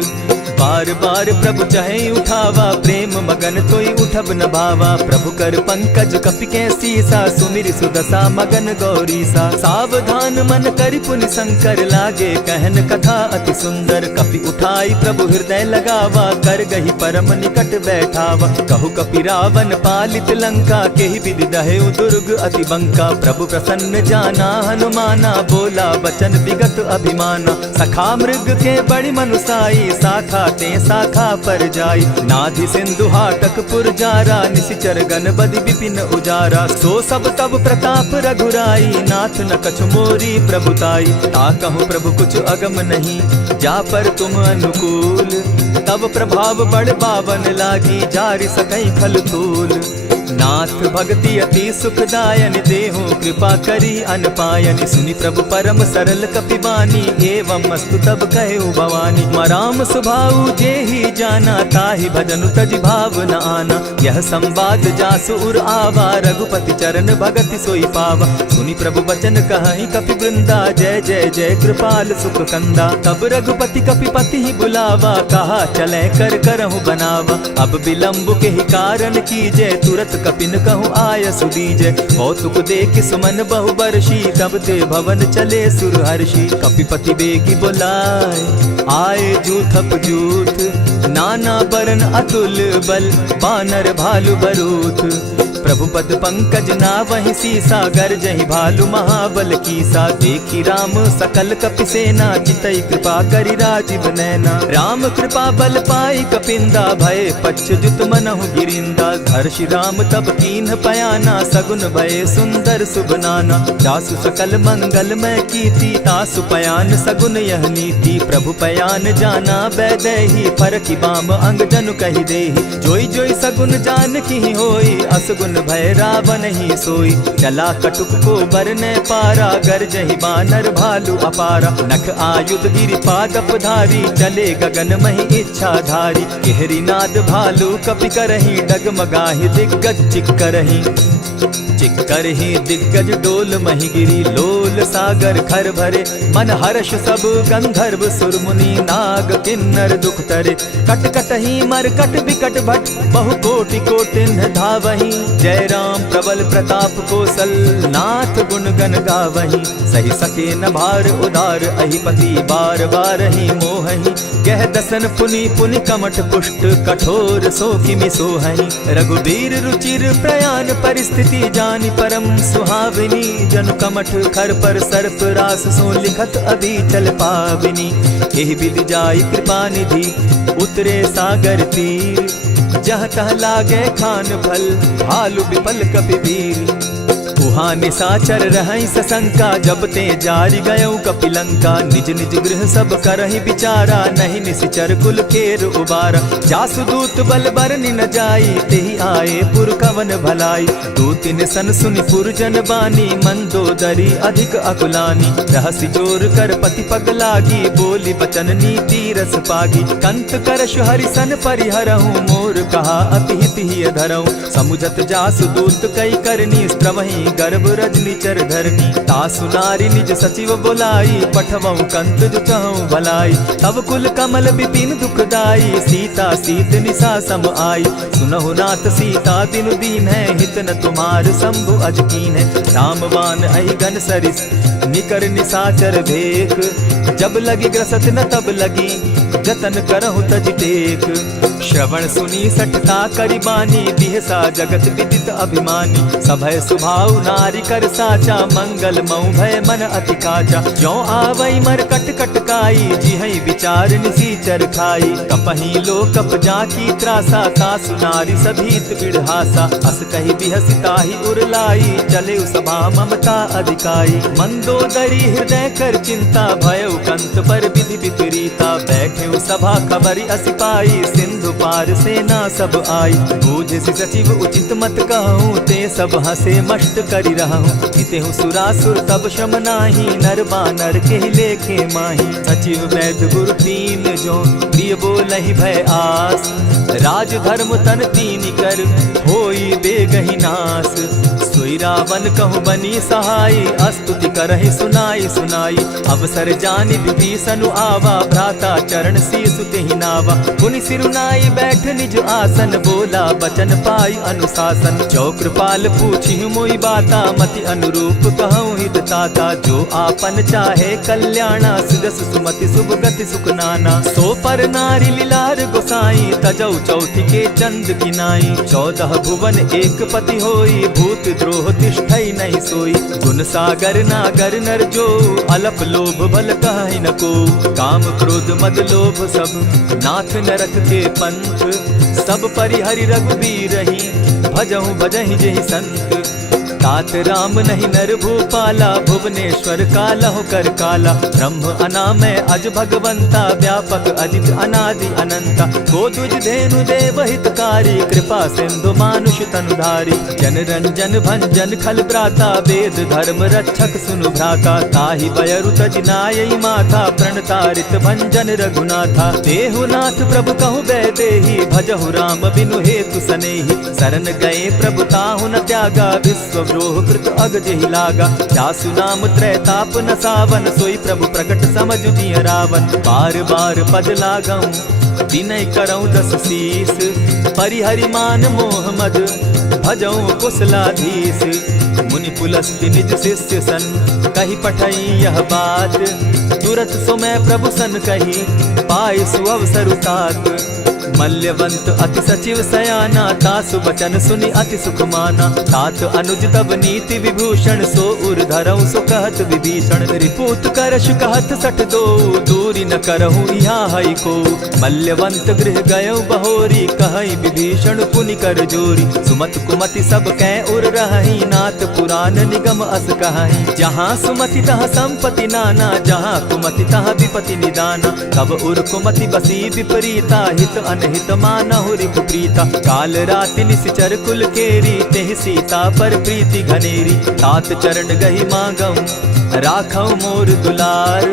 बार बार प्रभु चहे उठावा, प्रेम मगन तोई उठब न भावा। प्रभु कर पंकज कपि के सीसा, सुमिर सुदशा मगन गौरीसा। सावधान मन करि पुनि शंकर, लागे कहन कथा अति सुंदर। कपि उठाई प्रभु हृदय लगावा, कर गही परम निकट बैठावा। कहु कपि रावण पालित लंका, केहि विधि दहेउ दुर्ग अति बंका। प्रभु प्रसन्न जाना हनुमाना, बोला बचन विगत अभिमाना। सखा मृग के बड़ी मनुसाई, साखा ते शाखा पर जाई। नाधि सिंधु हाटक पुर जारा, निशिचर गण बदि विपिन उजारा। सो सब तब प्रताप रघुराई, नाथ न कछु मोरी प्रभुताई। ताकहु प्रभु कुछ अगम नहीं, जा पर तुम अनुकूल। तब प्रभाव बड़ पावन लागी, जारि सकई खल तूल। नाथ भक्ति अति सुखदायन, देहु कृपा करी अनपायनि। सुनि प्रभु परम सरल कपिबानी, एवं मस्तु तब कहु भवानी। मराम सुभाऊ जेहि जाना, ताहि भजनु तजि भाव न आना। यह संवाद जासु उर आवा, रघुपति चरण भगति सोई पावा। सुनि प्रभु बचन कहहि कपि वृंदा, जय जय जय कृपाल सुख कंदा। तब रघुपति कपिपति ही बुलावा, कहा चले कर करहु बनावा। अब विलंब के ही कारण कीजय, तुरत कपिन कहूँ आय सुदीजय। कौतुक देख सुमन बहु बरसी, तब ते भवन चले सुर हर्षि। कपिपति बेगी बुलाए, आए जूथप जूथ। नाना बरन अतुल बल, बानर भालु बरूथ। प्रभु पद पंकज नावहि सीसा, गरजहि भालु महाबल कीसा। देखी राम सकल कपि सेना, चितई कृपा करि राजीव नैना। राम कृपा बल पाई कपिंदा, भय पच्युत मनहु गिरिंदा। हर्षि राम तब कीन्ह पयाना, सगुन भय सुंदर शुभ नाना। जासु सकल मंगल मैं कीर्ति, तासु पयान सगुन यह नीति। प्रभु पयान जाना बैदेही, फरकि बाम अंग जनु कहि देहि। जोई जोई सगुन जान की होई, असगुन भय रावण ही सोई। चला कटुक को बरने पारा, गरजहि बानर भालु अपारा। नख आयुध गिरि पादप धारी, चले गगन महि इच्छा धारी। केहरी नाद भालु कपि करहि, डगमगाहि दिग्गज चिक्करहि। चिक्करहि दिग्गज डोल महि गिरी, लोल सागर खर भरे। मन हर्ष सब गंधर्व सुर मुनि, नाग किन्नर दुख तरे। कट कटहि मरकट बिकट भट, बहु कोटि कोटिन्ह धावहि। जय राम प्रबल प्रताप कौशल, नाथ गुण गण गावहि। सही सके न भार उदार, अहिपति बार बार ही मोहहि। गह दसन पुनि पुनि कमठ पुष्ट, कठोर सो किमि सोहहि। रघुबीर रुचिर प्रयाण परिस्थिति, जानि परम सुहाविनी। जनु कमठ खर पर सर्प रास, सो लिखत अभी चल पाविनी। एहि विधि जाई कृपा निधि, उतरे सागर तीर। जहाँ तह लागे खान फल, भालु विपल कपि वीर। उहाँ निशाचर रहई सशंका, जब ते जारी गयऊ कपिलंका। निज निज गृह सब करहि विचारा, नहीं निशिचर कुल केर उबारा। जासु दूत बल बरनि न जाई, तेहि आए पुर कवन भलाई। दू तिन सन सुनि पुरजन बानी, मंदोदरी अधिक अकुलानी। रहसि जोर कर पति पग लागी, बोली बचन नीति रस पागी। कंत करश हरिसन परिहरहूँ, मोर कहा अति हित ही धरऊँ। समुझत जासु दूत कई करनी, स्त्रवहीं गर्भ रजनी चर धरनी। तासु नारी निज सचिव बोलाई, पठवऊँ कंत जो चहूँ भलाई। तब कुल कमल विपिन दुखदाई, सीता सीत निशा सम आई। सुनहु नाथ सीता बिनु दीन है, हित न तुम्हार शंभु अज कीन है। रामबान अहिगन सरिस निकर निशाचर भेक, जब लगी ग्रसत न तब लगी, जतन करहु तज टेक। श्रवण सुनी सठता करिबानी, बिहसा जगत विदित अभिमानी। सभय सुभाव नारी कर साचा, मंगल मऊ भय मन अति काचा। ज्यों आवई मर कट कट काई, जिहई विचार निसीचर खाई। कपही लो कप जाकी त्रासा, तासु नारी सभीत बिढ़हासा। अस कही बिहसिता ही उरलाई, चले सभा ममता अधिकाई। मंदोदरी हृदय कर चिंता, भयउ कंत पर विधि विपरीता। बैठे सभा खबरी असी पाई, सिंधु पार सेना सब आई। बूझि सचिव उचित मत कहूँ, ते सब हंसे मष्ट करि रहूँ। हितेहु सुरासुर तब शम नाही, नर बानर के लेखे माही। सचिव वैद्य गुरु तीन जो, प्रिय बोलहि भय आस। राज धर्म तन तीन कर, होई बेगहि नास। सोई रावण कहु बनी सहाय, स्तुति करहि सुनाई सुनाई। अवसर जानि विभीषण आवा, भ्राता चरण शीसु तेहि नावा। पुनि सिरुनाई बैठ निज आसन, बोला बचन पाई अनुशासन। जो कृपाल पूछि मोई बाता, मति अनुरूप कहूँ हित ताता। जो आपन चाहे कल्याणा, सुजस सुमति शुभ गति सुख नाना। सो पर नारी लीलार गोसाई, तजौ चौथि के चंद किनाई। 14 भुवन एक पति होई, भूत द्रोह तिष्ठई नहीं सोई। गुण सागर नागर नर जो, अलप लोभ बल कहि न को। काम क्रोध मद लोभ सब, नाथ नरक के पंथ। सब परिहरि रघुबीरहि, भजहु भजहि जेहि संत। तात राम नहीं नर भूपाला, भुवनेश्वर कालहु कर काला। ब्रह्म अनामय अज भगवंता, व्यापक अजित अनादि अनंता। को तुझ धेनु देव हितकारी, कृपा सिंधु मानुष तनुधारी। जन रंजन भंजन खल भ्राता, वेद धर्म रक्षक सुनु भ्राता। ताहि बयरु तज नायई माथा, प्रणतारित भंजन रघुनाथा। देहुनाथ प्रभु कहु बैदेही, भजहु राम बिनु हेतु सनेही। शरण गए प्रभु ताहु न त्यागा, विश्व द्रोह कृत अग जेहि लागा। जासु नाम त्रैताप न सावन, सोई प्रभु प्रकट समझ जिय रावण। बार बार पद लागऊं, विनय करऊं 10 शीस। परिहरि मान मोह मद, भजऊं कुशलाधीश। मुनि पुलस्ति निज शिष्य सन, कही पठई यह बात। तुरत सो मैं प्रभु सन कही, पाए सुअवसर तात। मल्यवंत अति सचिव सयाना, तासु बचन सुनि अति सुख माना। तात अनुज तब नीति विभूषण, सो उर धरऊं सो कहत विभीषण। रिपुत करश कहत सठ दो, दूरी न करहूँ यहाँ हई को। मल्यवंत गृह गयऊ बहोरी, कहई विभीषण पुनि कर जोरी। सुमत कुमति सब कै उर रहई, नाथ पुराण निगम अस कहई। जहाँ सुमति तहाँ संपत्ति नाना, जहाँ कुमति तहाँ विपति निदाना। तब उर कुमति बसी विपरीता, हित अनहित मानहु रिपु प्रीता। काल राति निशिचर कुल केरी, तेहि सीता पर प्रीति घनेरी। तात चरण गहि मांगऊं, राखऊं मोर दुलार।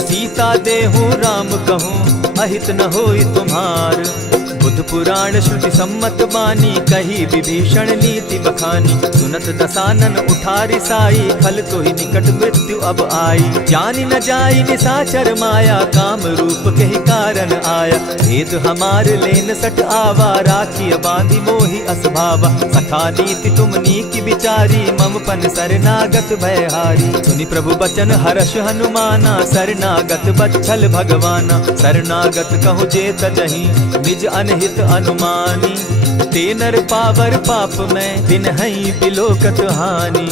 सीता देहूँ राम कहूँ, अहित न होई तुम्हार। बुद्ध पुराण श्रुति सम्मत बानी, कही विभीषण नीति बखानी। सुनत दसानन उठारी साई, खल तो ही निकट मृत्यु अब आई। जानी न जाई निशाचर माया, काम रूप के ही कारण आया। भेद हमार लेन सट आवा, राखी बांधी मोहि असभावा। सखा नीति तुम नीकी विचारी, मम पन शरणागत भयहारी। सुनि प्रभु बचन हर्ष हनुमाना, शरणागत बच्छल भगवाना। शरणागत कहु जे तजहि, निज अनहित अनुमानी। ते नर पावर पाप में, बिनहि बिलोकत हानि।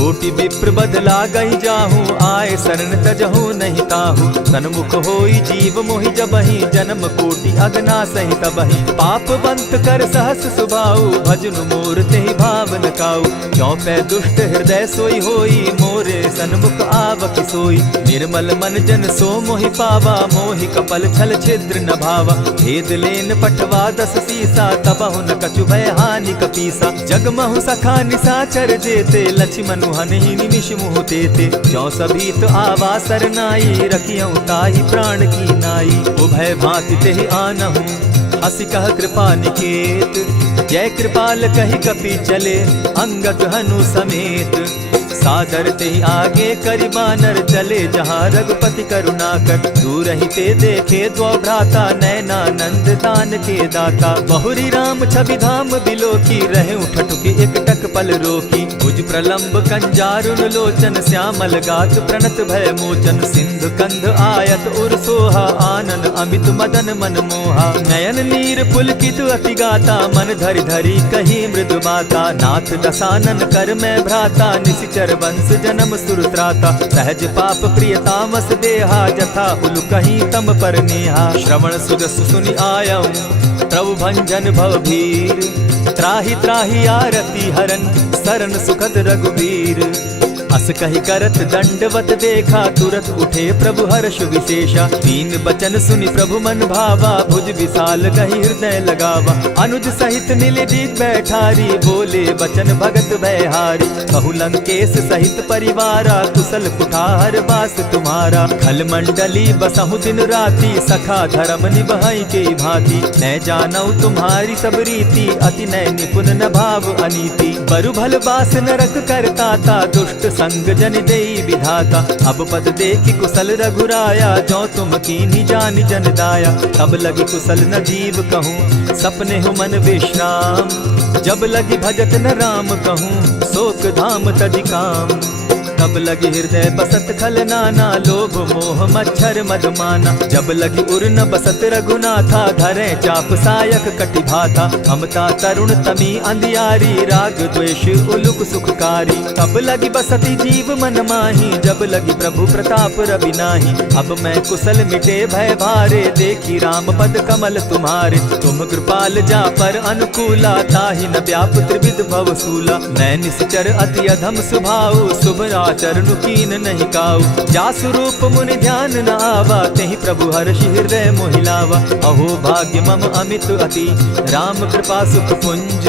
कोटि विप्र बदला गई जाहू, आए शरण तजहू नहीं ताहू। सन्मुख होई जीव मोहि जबहि, जन्म कोटि अगना सही तबहि। पाप बंत कर सहस सुभाऊ, भजनु मोर तेहि भावन काऊ। चौपै दुष्ट हृदय सोई होई, मोरे सन्मुख आवक सोई। निर्मल मन जन सो मोहि पावा, मोहि कपल छल छिद्र न भावा। भेद लेन पटवा 10 सीसा, तबहु न कछु भय हानि कपीसा। जगमहु सखा निसाचर जेते, लक्ष्मण हनहि निमिष मुह तेते। जो सभीत आवा सरनाई, रखियऊ ताहि प्राण की नाई। उभय भांति तेहि आनहु, हसी कह कृपा निकेत। जय कृपाल कहि कपि चले, अंगद हनु समेत। सादर तेहि आगे करि बानर, चले जहाँ रघुपति करुणा कर। दूर ही ते देखे द्वौ भ्राता, नैनानंद दान के दाता। बहुरी राम छवि धाम बिलोकी, रहे ठठुके एक टक पल रोकी। भुज प्रलंब कंजारुन लोचन, श्यामल गात प्रणत भय मोचन। सिंधु कंध आयत उर सोहा, आनन अमित मदन मन मोहा। नयन नीर पुलकित अति गाता, मन धरि धरि कही मृदु बाता। नाथ दसानन कर मैं भ्राता, निशिचर वंश जन्म सुरत्राता। सहज पाप प्रिय तामस देहा, जथा उलु कहीं तम पर नेहा। श्रवण सुजस सुनि आयऊं, प्रभु भंजन भव भीर। त्राहि त्राहि आरती हरन, सरन सुखद रघुवीर। अस कहि करत दंडवत देखा, तुरत उठे प्रभु हर्ष विशेषा। दीन बचन सुनि प्रभु मन भावा, भुज विशाल कहि हृदय लगावा। अनुज सहित नीलदीप बैठारी, बोले बचन भगत भयहारी। कहु लंकेश सहित परिवारा, कुशल कुठार बास तुम्हारा। खल मंडली बसहु दिन राति, सखा धर्म निभाई के भांति। मैं जानऊ तुम्हारी सब रीति, अति नय निपुण न भाव अनीति। बरु भल बास नरक करताता, दुष्ट संग जन देई विधाता। अब पद देखि कुशल रघुराया, जो तुम कीनी जानि जन दाया। तब लगी कुशल न जीव कहूँ, सपने हो मन विश्राम। जब लगी भजत न राम कहूँ, शोक धाम तजि काम। तब लगी हृदय बसत खल नाना, लोभ मोह मच्छर मदमाना। जब लगी उर न बसत रघुनाथा, धरे चाप सायक कटि भाथा। ममता तरुण तमी अंधियारी, राग द्वेष उलुक सुखकारी। तब लगी बसती जीव मन माही, जब लगी प्रभु प्रताप रवि नाही। अब मैं कुशल मिटे भय भारे, देखी राम पद कमल तुम्हारे। तुम कृपाल जा पर अनुकूला, ताहि न व्याप त्रिविध भव सूला। मैं निश्चर अति अधम स्वभाव, शुभ चरणु कीन नहीं काऊ। जासु रूप मुनि ध्यान न आवा, तेहि प्रभु हर्षि हृदय मोहिलावा। अहो भाग्य मम अमित अति, राम कृपा सुख पुंज।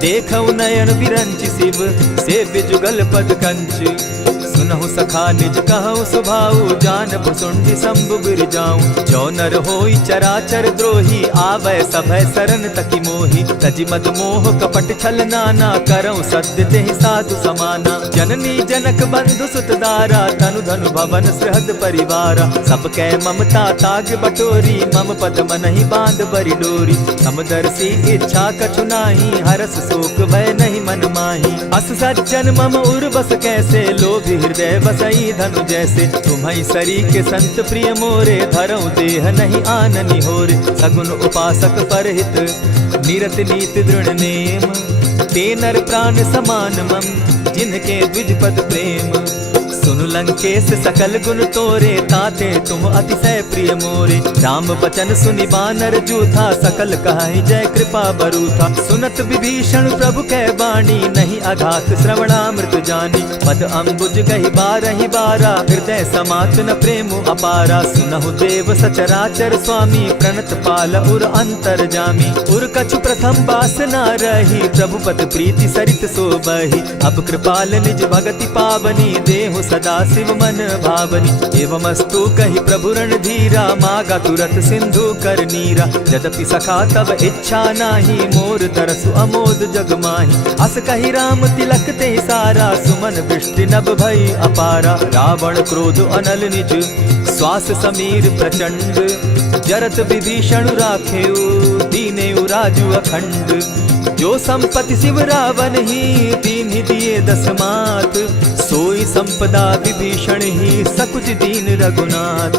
देखऊ नयन विरंच शिव, सेव्य जुगल पद कंच। सुनहु सखा निज कहु सुभाऊ, जानब सुंडि शंभु गिर जाऊं। जो नर होई चराचर द्रोही, आवै सभय सरन तकि मोहि। तजि मद मोह कपट छल नाना, करऊं सत्य तेहि साधु समाना। जननी जनक बंधु सुत दारा, तनु धनु भवन सृहद परिवारा। सब कै ममता ताग बटोरी, मम पद मनहि बांध बरि डोरी। समदर्शी इच्छा कछु नाही, हरस शोक भय नहीं मन माही। अस सज्जन मम उर बस कैसे, लोभी हृदय बसई धनु जैसे। तुम्हारी सरी के संत प्रिय मोरे, धरऊं देह नहीं आननि होरे। सगुन उपासक परहित, निरत नीति दृढ़ नेम। ते नर प्राण समान मम, जिनके द्विज पद प्रेम। सुनु लंकेश सकल गुण तोरे, ताते तुम अतिशय प्रिय मोरे। राम बचन सुनि बानर जूथा, सकल कहाई जय कृपा बरूथा। सुनत विभीषण प्रभु कै बाणी, नहीं अघात श्रवणामृत जानी। पद अम्बुज गहि बारहि बारा, हृदय समात न प्रेम अपारा। सुनहु देव सचराचर स्वामी, प्रणत पाल उर अंतर जामी। उर कछु प्रथम बास न रही, प्रभु पद प्रीति सरित सोबहि। अब कृपाल निज भगति पावनी, देहु सदा शिव मन भावनी। एवमस्तु कहि प्रभु रणधीरा, मागा तुरत सिंधु कर नीरा। यद्यपि सखा तब इच्छा नाही, मोर तरसु अमोद जग माही। अस कहि राम तिलक ते सारा, सुमन वृष्टि नभ भई अपारा। रावण क्रोध अनल निज, श्वास समीर प्रचंड। जरत विभीषण राखेउ, दीनेउ राजु अखंड। जो संपत्ति शिव रावण ही, दीन्हि दिए 10 मात। सोई संपदा विभीषण ही, सकुच दीन रघुनाथ।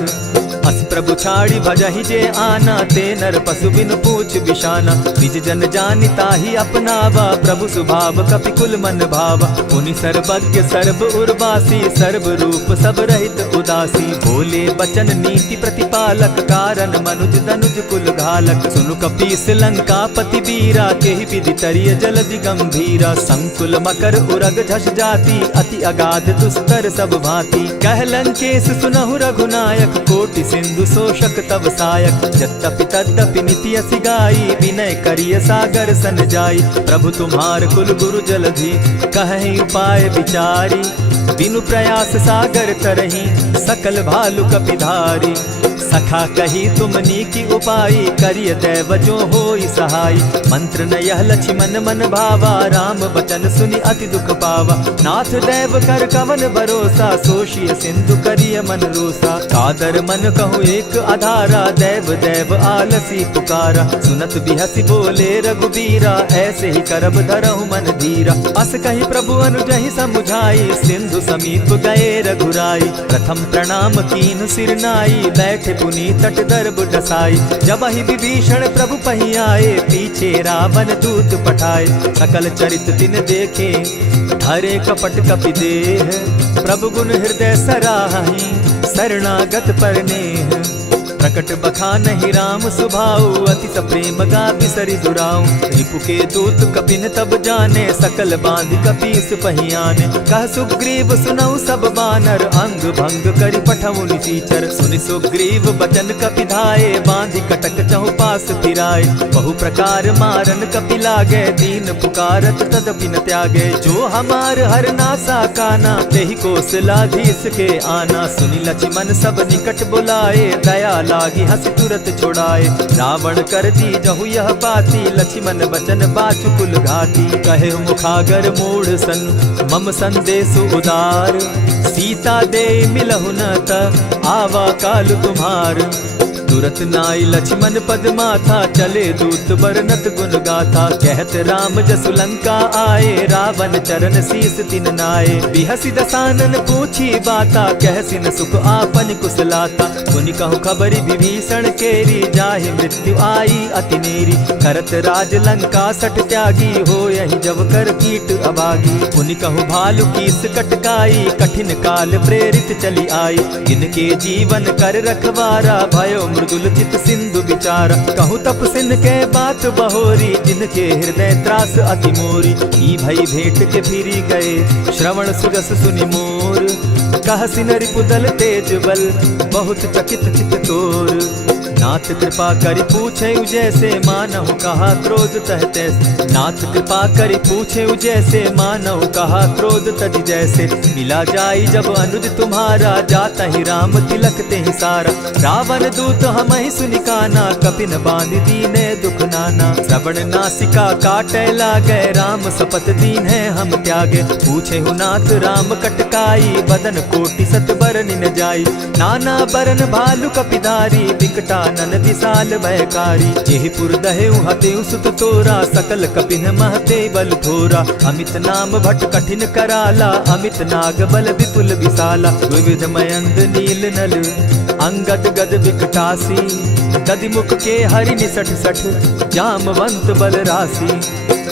अस प्रभु छाड़ी भजहि जे आना, ते नर पशु बिनु पूछ बिशाना। निज जन जानिता ही अपनावा, प्रभु स्वभाव कपि कुल मन भावा। पुनि सर्वज्ञ सर्व उर्वासी, सर्व रूप सब रहित उदासी। बोले बचन नीति प्रतिपालक, कारण मनुज दनुज कुल घालक। सुनु कपीस लंका पति बीरा, केहि विधि तरिय जलधि गंभीरा। संकुल मकर उरग झष जाति, अति अगाध दुस्तर सब भांति। कह लंकेश सुनहु रघुनायक, कोटि सिंधु शोषक तब सायक। यद्यपि तद्यपि निति असि गाई, विनय करिय सागर सन जाई। प्रभु तुम्हार कुल गुरु जलधि, कहि उपाय विचारी। बिनु प्रयास सागर तरही, सकल भालु कपिधारी। सखा कही तुमनी की उपाई, करिय दैव जो होई सहाय। मंत्र न यह लक्ष्मण मन भावा, राम बचन सुनि अति दुख पावा। नाथ दैव कर कवन भरोसा, सोषिय सिंधु करिय मन रोसा। कादर मन कहूँ एक आधारा, दैव दैव आलसी पुकारा। सुनत बिहसी बोले रघुबीरा, ऐसे ही करब धरहु मन धीरा। अस कही प्रभु अनुजहि समुझाई, सिंधु समीप गए रघुराई। प्रथम प्रणाम कीन सिर नाई, बैठे पुनि तट दर्ब डसाई। जब ही विभीषण प्रभु पही आए, पीछे रावण दूत पठाए। सकल चरित तिन देखे, हरे कपट कपि देह। प्रभु गुण हृदय सराहि, शरणागत पर नेह। प्रकट बखानहि राम सुभाऊ, अति सप्रेम गा बिसरि दुराऊ। रिपु के दूत कपिन तब जाने, सकल बांध कपीस पहियाने। कह सुग्रीव सुनऊ सब बानर, अंग भंग करि पठऊ निसीचर। सुनि सुग्रीव बचन कपि धाये, बांधि कटक चहु पास फिराए। बहु प्रकार मारन कपि लागे, दीन पुकारत तदपि न त्यागे। जो हमार हर नासा काना, तेहि कौशलाधीश के आना। सुनि लक्ष्मण सब निकट बुलाए, दया लागी हंसी तुरत छुड़ाए। रावण कर दी जहु यह बाती, लक्ष्मण बचन बाचु कुल घाती। कहे मुखागर मूढ़ सन, मम संदेश उदार। सीता दे मिलहु न त, आवा काल तुम्हार। तुरत नाई लक्ष्मण पद माथा, चले दूत बरनत गुण गाथा। कहत राम जसु लंका आए, रावण चरण शीस तिन नाये। बिहसी दसानन पूछी बाता, कहसी न सुख आपन कुशलाता। सुनि कहु खबरि विभीषण केरी, जाहि मृत्यु आई अति नेरी। करत राज लंका सठ त्यागी, हो यही जब कर कीट अभागी। पुनि कहु भालु कीस कटकाई, कठिन काल प्रेरित चली आई। इनके जीवन कर रखवारा, भयो मृदुल चित सिंधु विचार। कहु तप सिन के बात बहोरी, जिनके हृदय त्रास अति मोरी। ई भई भेंट के फिरी गए, श्रवण सुजस सुनि मोर। कह सिन रिपुदल तेज बल, बहुत चकित चित तोर। नाथ कृपा करि पूछे जैसे, मानहु कहा क्रोध तह तैसे। नाथ कृपा करि पूछे जैसे, मानहु कहा क्रोध तज जैसे। मिला जाई जब अनुज तुम्हारा, जाता ही राम तिलक ते ही सारा। रावण दूत हम ही सुनिकाना, कपिन बांध दीने दुख नाना। श्रवण नासिका काटे लागे, राम सपत दीन है हम त्यागे। पूछे हु नाथ राम कटकाई, बदन कोटि सत बरन न जाई। नाना बरन भालु कपिधारी, विकटा नन विशाल भयकारी। जेहि पुर दहेउ हतेउ सुत तोरा, सकल कपिन महते बल थोरा। अमित नाम भट कठिन कराला, अमित नाग बल विपुल विशाला। विविध मयंद नील नल, अंगद गद विकटासी। गदिमुख के हरि निसठ सठ, जामवंत बल राशि।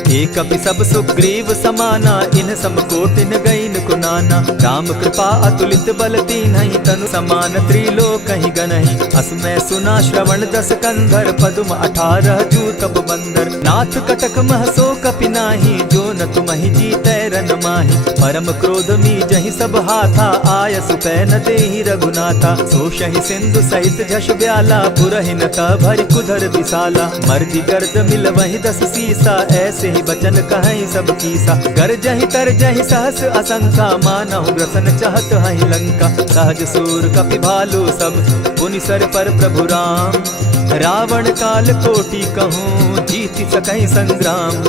एक कपि सब सुग्रीव समाना, इन समकोटिन गईन कुनाना। राम कृपा अतुलित बल दीन्हि, तनु समान त्रिलोक ही गनहि। अस मैं सुना श्रवण दस कंधर, पदुम 18 जूतब बंदर। नाथ कटक महसो कपि नाही, जो न तुमहि जीतै रन माहि। परम क्रोध मी जहि सब हाथा, आयसु पै न देहि रघुनाथा। सोषहि सिंधु सहित झष ब्याला, पुरहि न त भरि कुधर विशाला। मर्दि गर्द मिल वहि 10 सीसा, ऐसे बचन कहीं सब कीसा। कर जहि तर जहि सहस असंख्या, मानहु ग्रसन चाहत हहि लंका। सहज सूर कपि भालु सब, पुनि सर पर प्रभु राम। रावण काल कोटि कहूँ, जीति सकहि संग्राम।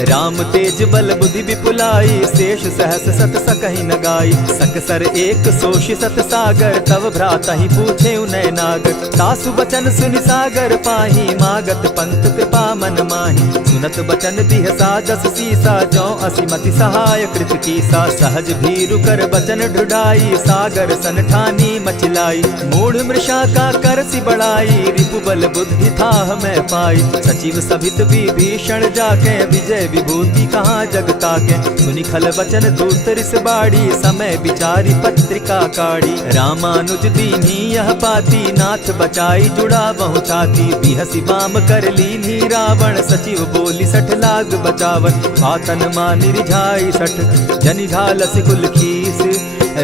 राम तेज बल बुद्धि विपुलाई, शेष सहस सत सकहि न गाई। सकसर एक सोषि सत सागर, तव भ्राता ही पूछे उनय नागर। तासु बचन सुनि सागर पाही, मागत पंत कृपा मन माही। सुनत बचन बिहसा जस सीसा, जौ असिमति सहाय कृत कीसा। सहज भीरु कर बचन ढुढ़ाई, सागर सन ठानी मचिलाई। मूढ़ मृषा का कर सी बढ़ाई, रिपु बल बुद्धि थाह मैं पाई। सचिव सभित विभीषण जाके, विजय विभूति कहाँ जगता के। सुनि खल वचन दूत रिस बाड़ी, समय विचारी पत्रिका काढ़ी। रामानुज दीनी यह पाती, नाथ बचाई जुड़ा बहु छाती। बिहसी बाम कर लीनी रावण, सचिव बोली सठ लाग बचावन। आतन मानि रिझाई सठ, जनि झालसि कुल खीस।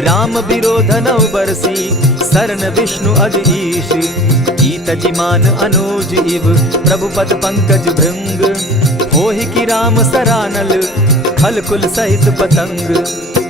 राम विरोध नौ बरसी, सरन विष्णु अधीश। ईत जिमान अनुज इव, प्रभु पद पंकज भृंग। होहि की राम सरानल, खल कुल सहित पतंग।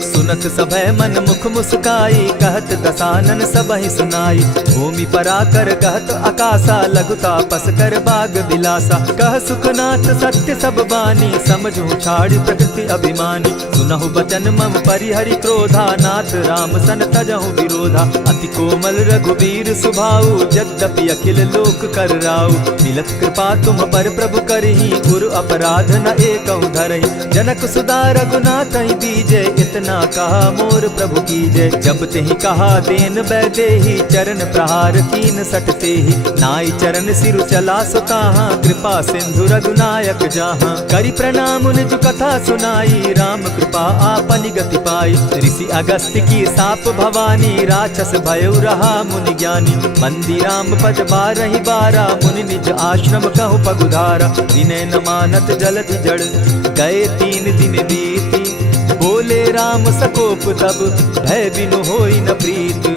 सुनत सभय मन मुख मुस्काई, कहत दसानन सबहि सुनाई। भूमि पराकर कहत आकाशा, लघु तापस कर बाग बिलासा। कह सुखनाथ सत्य सब बानी, समझू छाड़ प्रकृति अभिमानी। सुनहु बचन मम परिहरि क्रोधा, नाथ राम सन तजहु विरोधा। अति कोमल रघुबीर सुभाऊ, यद्यपि अखिल लोक कर राऊ। मिलत कृपा तुम पर प्रभु करही, गुरु अपराध न एकहु धरहि। जनक सुधा रघुनाथ दीजे, इतना कहा मोर प्रभु कीजय। जब तेहि कहा देन बैदेही, चरण प्रहार कीन सटते ही। नाई चरण सिरु चला सुताहा, कृपा सिंधु रघुनायक जाहा। करि प्रणाम निज कथा सुनाई, राम कृपा आपनि गति पाई। ऋषि अगस्त्य की साप भवानी, राक्षस भयउ रहा मुनि ज्ञानी। बंदी राम पद बारहि बारा, मुनि निज आश्रम कहु पगुधारा। विनय न मानत जलधि जड़, गए 3 दिन बीती। बोले राम सकोप तब, भय बिनु होई न प्रीत।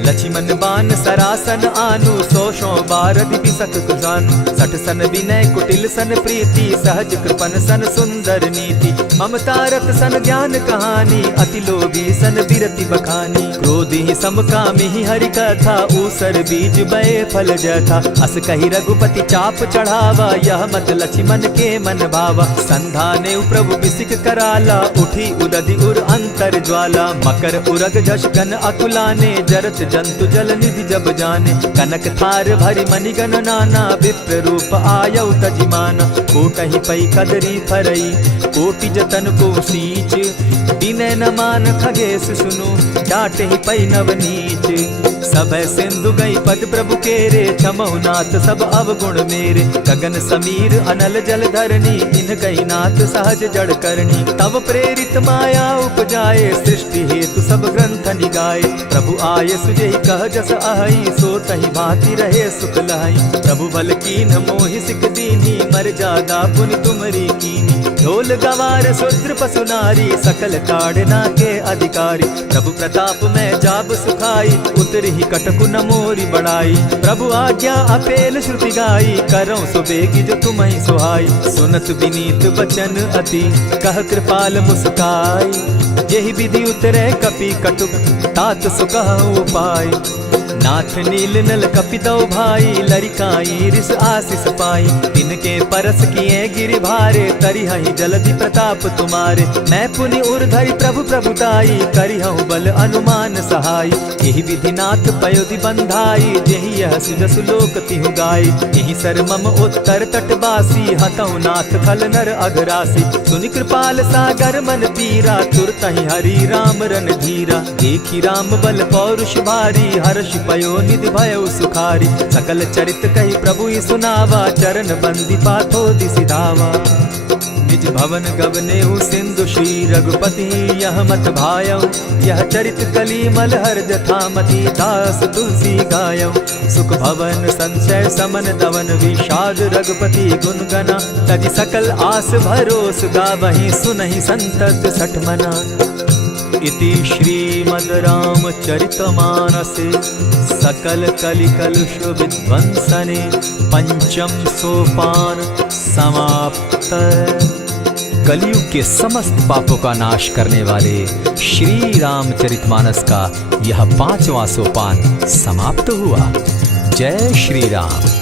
लक्ष्मण बान सरासन आनु, 100 बारदि बिसक कुजानु। 60 सन विनय कुटिल सन प्रीति, सहज कृपन सन सुंदर नीति। ममता रत सन ज्ञान कहानी, अति लोभी सन बिरति बखानी। क्रोधी समकामी हरि कथा, ऊसर बीज बये फल जथा। अस कही रघुपति चाप चढ़ावा, यह मत लक्ष्मण के मन भावा। संधाने प्रभु बिसिक कराला, उठी उदधि उर अंतर ज्वाला। मकर उरग झष गन अकुलाने, जरत जंतु जल निधि जब जाने। कनक थार भरि मणिगण नाना, विप्र रूप आयउ तजिमाना। कोटहि पै कदरी फरई, कोटि जतन को सींच। विनय न मान खगेश सुनु, डांटहि पै नव नीच। सभय सिंधु गई पद प्रभु केरे, क्षमहु नाथ सब अवगुण मेरे। गगन समीर अनल जल धरनी, इन कही नाथ सहज जड़ करनी। तब प्रेरित माया उपजाए, सृष्टि हेतु सब ग्रंथ निगाए। प्रभु आय सुजेहि कह जस अहई, सो तहि भांति रहे सुख लहई। प्रभु बल कीन मोहि सिख दीनी, मर्यादा पुनि तुमरी कीनी। ढोल गवार शूद्र पशु नारी, सकल ताड़ना के अधिकारी। प्रभु प्रताप में जाब सुखाई, उतरहि कटकु न मोरी बड़ाई। प्रभु आज्ञा अपेल श्रुति गाई, करऊं सो बेगी जो तुम्हि सुहाई। सुनत विनीत बचन अति, कह कृपाल मुस्काई। जेहि विधि उतरे कपि कटुक, तात सो कहउँ उपाय। नाथ नील नल कपितौ भाई, लरिकाई रिस आशीष पाई। तिनके परस किए गिरि भारे, तरिहहि जलधि प्रताप तुम्हारे। मैं पुनि उर्धरि प्रभु प्रभुताई, करिहउँ बल अनुमान सहाय। यही विधि नाथ पयोधि बंधाई, जेहि यह सुजसु लोक तिहु गाई। यही सर मम उत्तर तटवासी, हतउ नाथ खल नर अघरासी। सुनि कृपाल सागर मन पीरा, तुरतहि हरि राम रन धीरा। देखी राम बल पौरुष भारी, हर्ष पयो निधि भयउ सुखारी। सकल चरित कही प्रभु ही सुनावा, चरण बंदी पाथो दिसि धावा। निज भवन गवनेउ सिंधु श्री रघुपति, यह मत भायउ। यह चरित कली मलहर जथामति, दास तुलसी गायउ। सुख भवन संशय समन दवन, विषाद रघुपति गुण गना। तजि सकल आस भरोस, गावहि सुनहि संतत सठ मना। इति श्रीमद् रामचरितमानसे, सकल कलिकलुष विध्वंसने। पंचम सोपान समाप्त। कलयुग के समस्त पापों का नाश करने वाले श्री रामचरितमानस का यह 5वां सोपान समाप्त हुआ। जय श्री राम।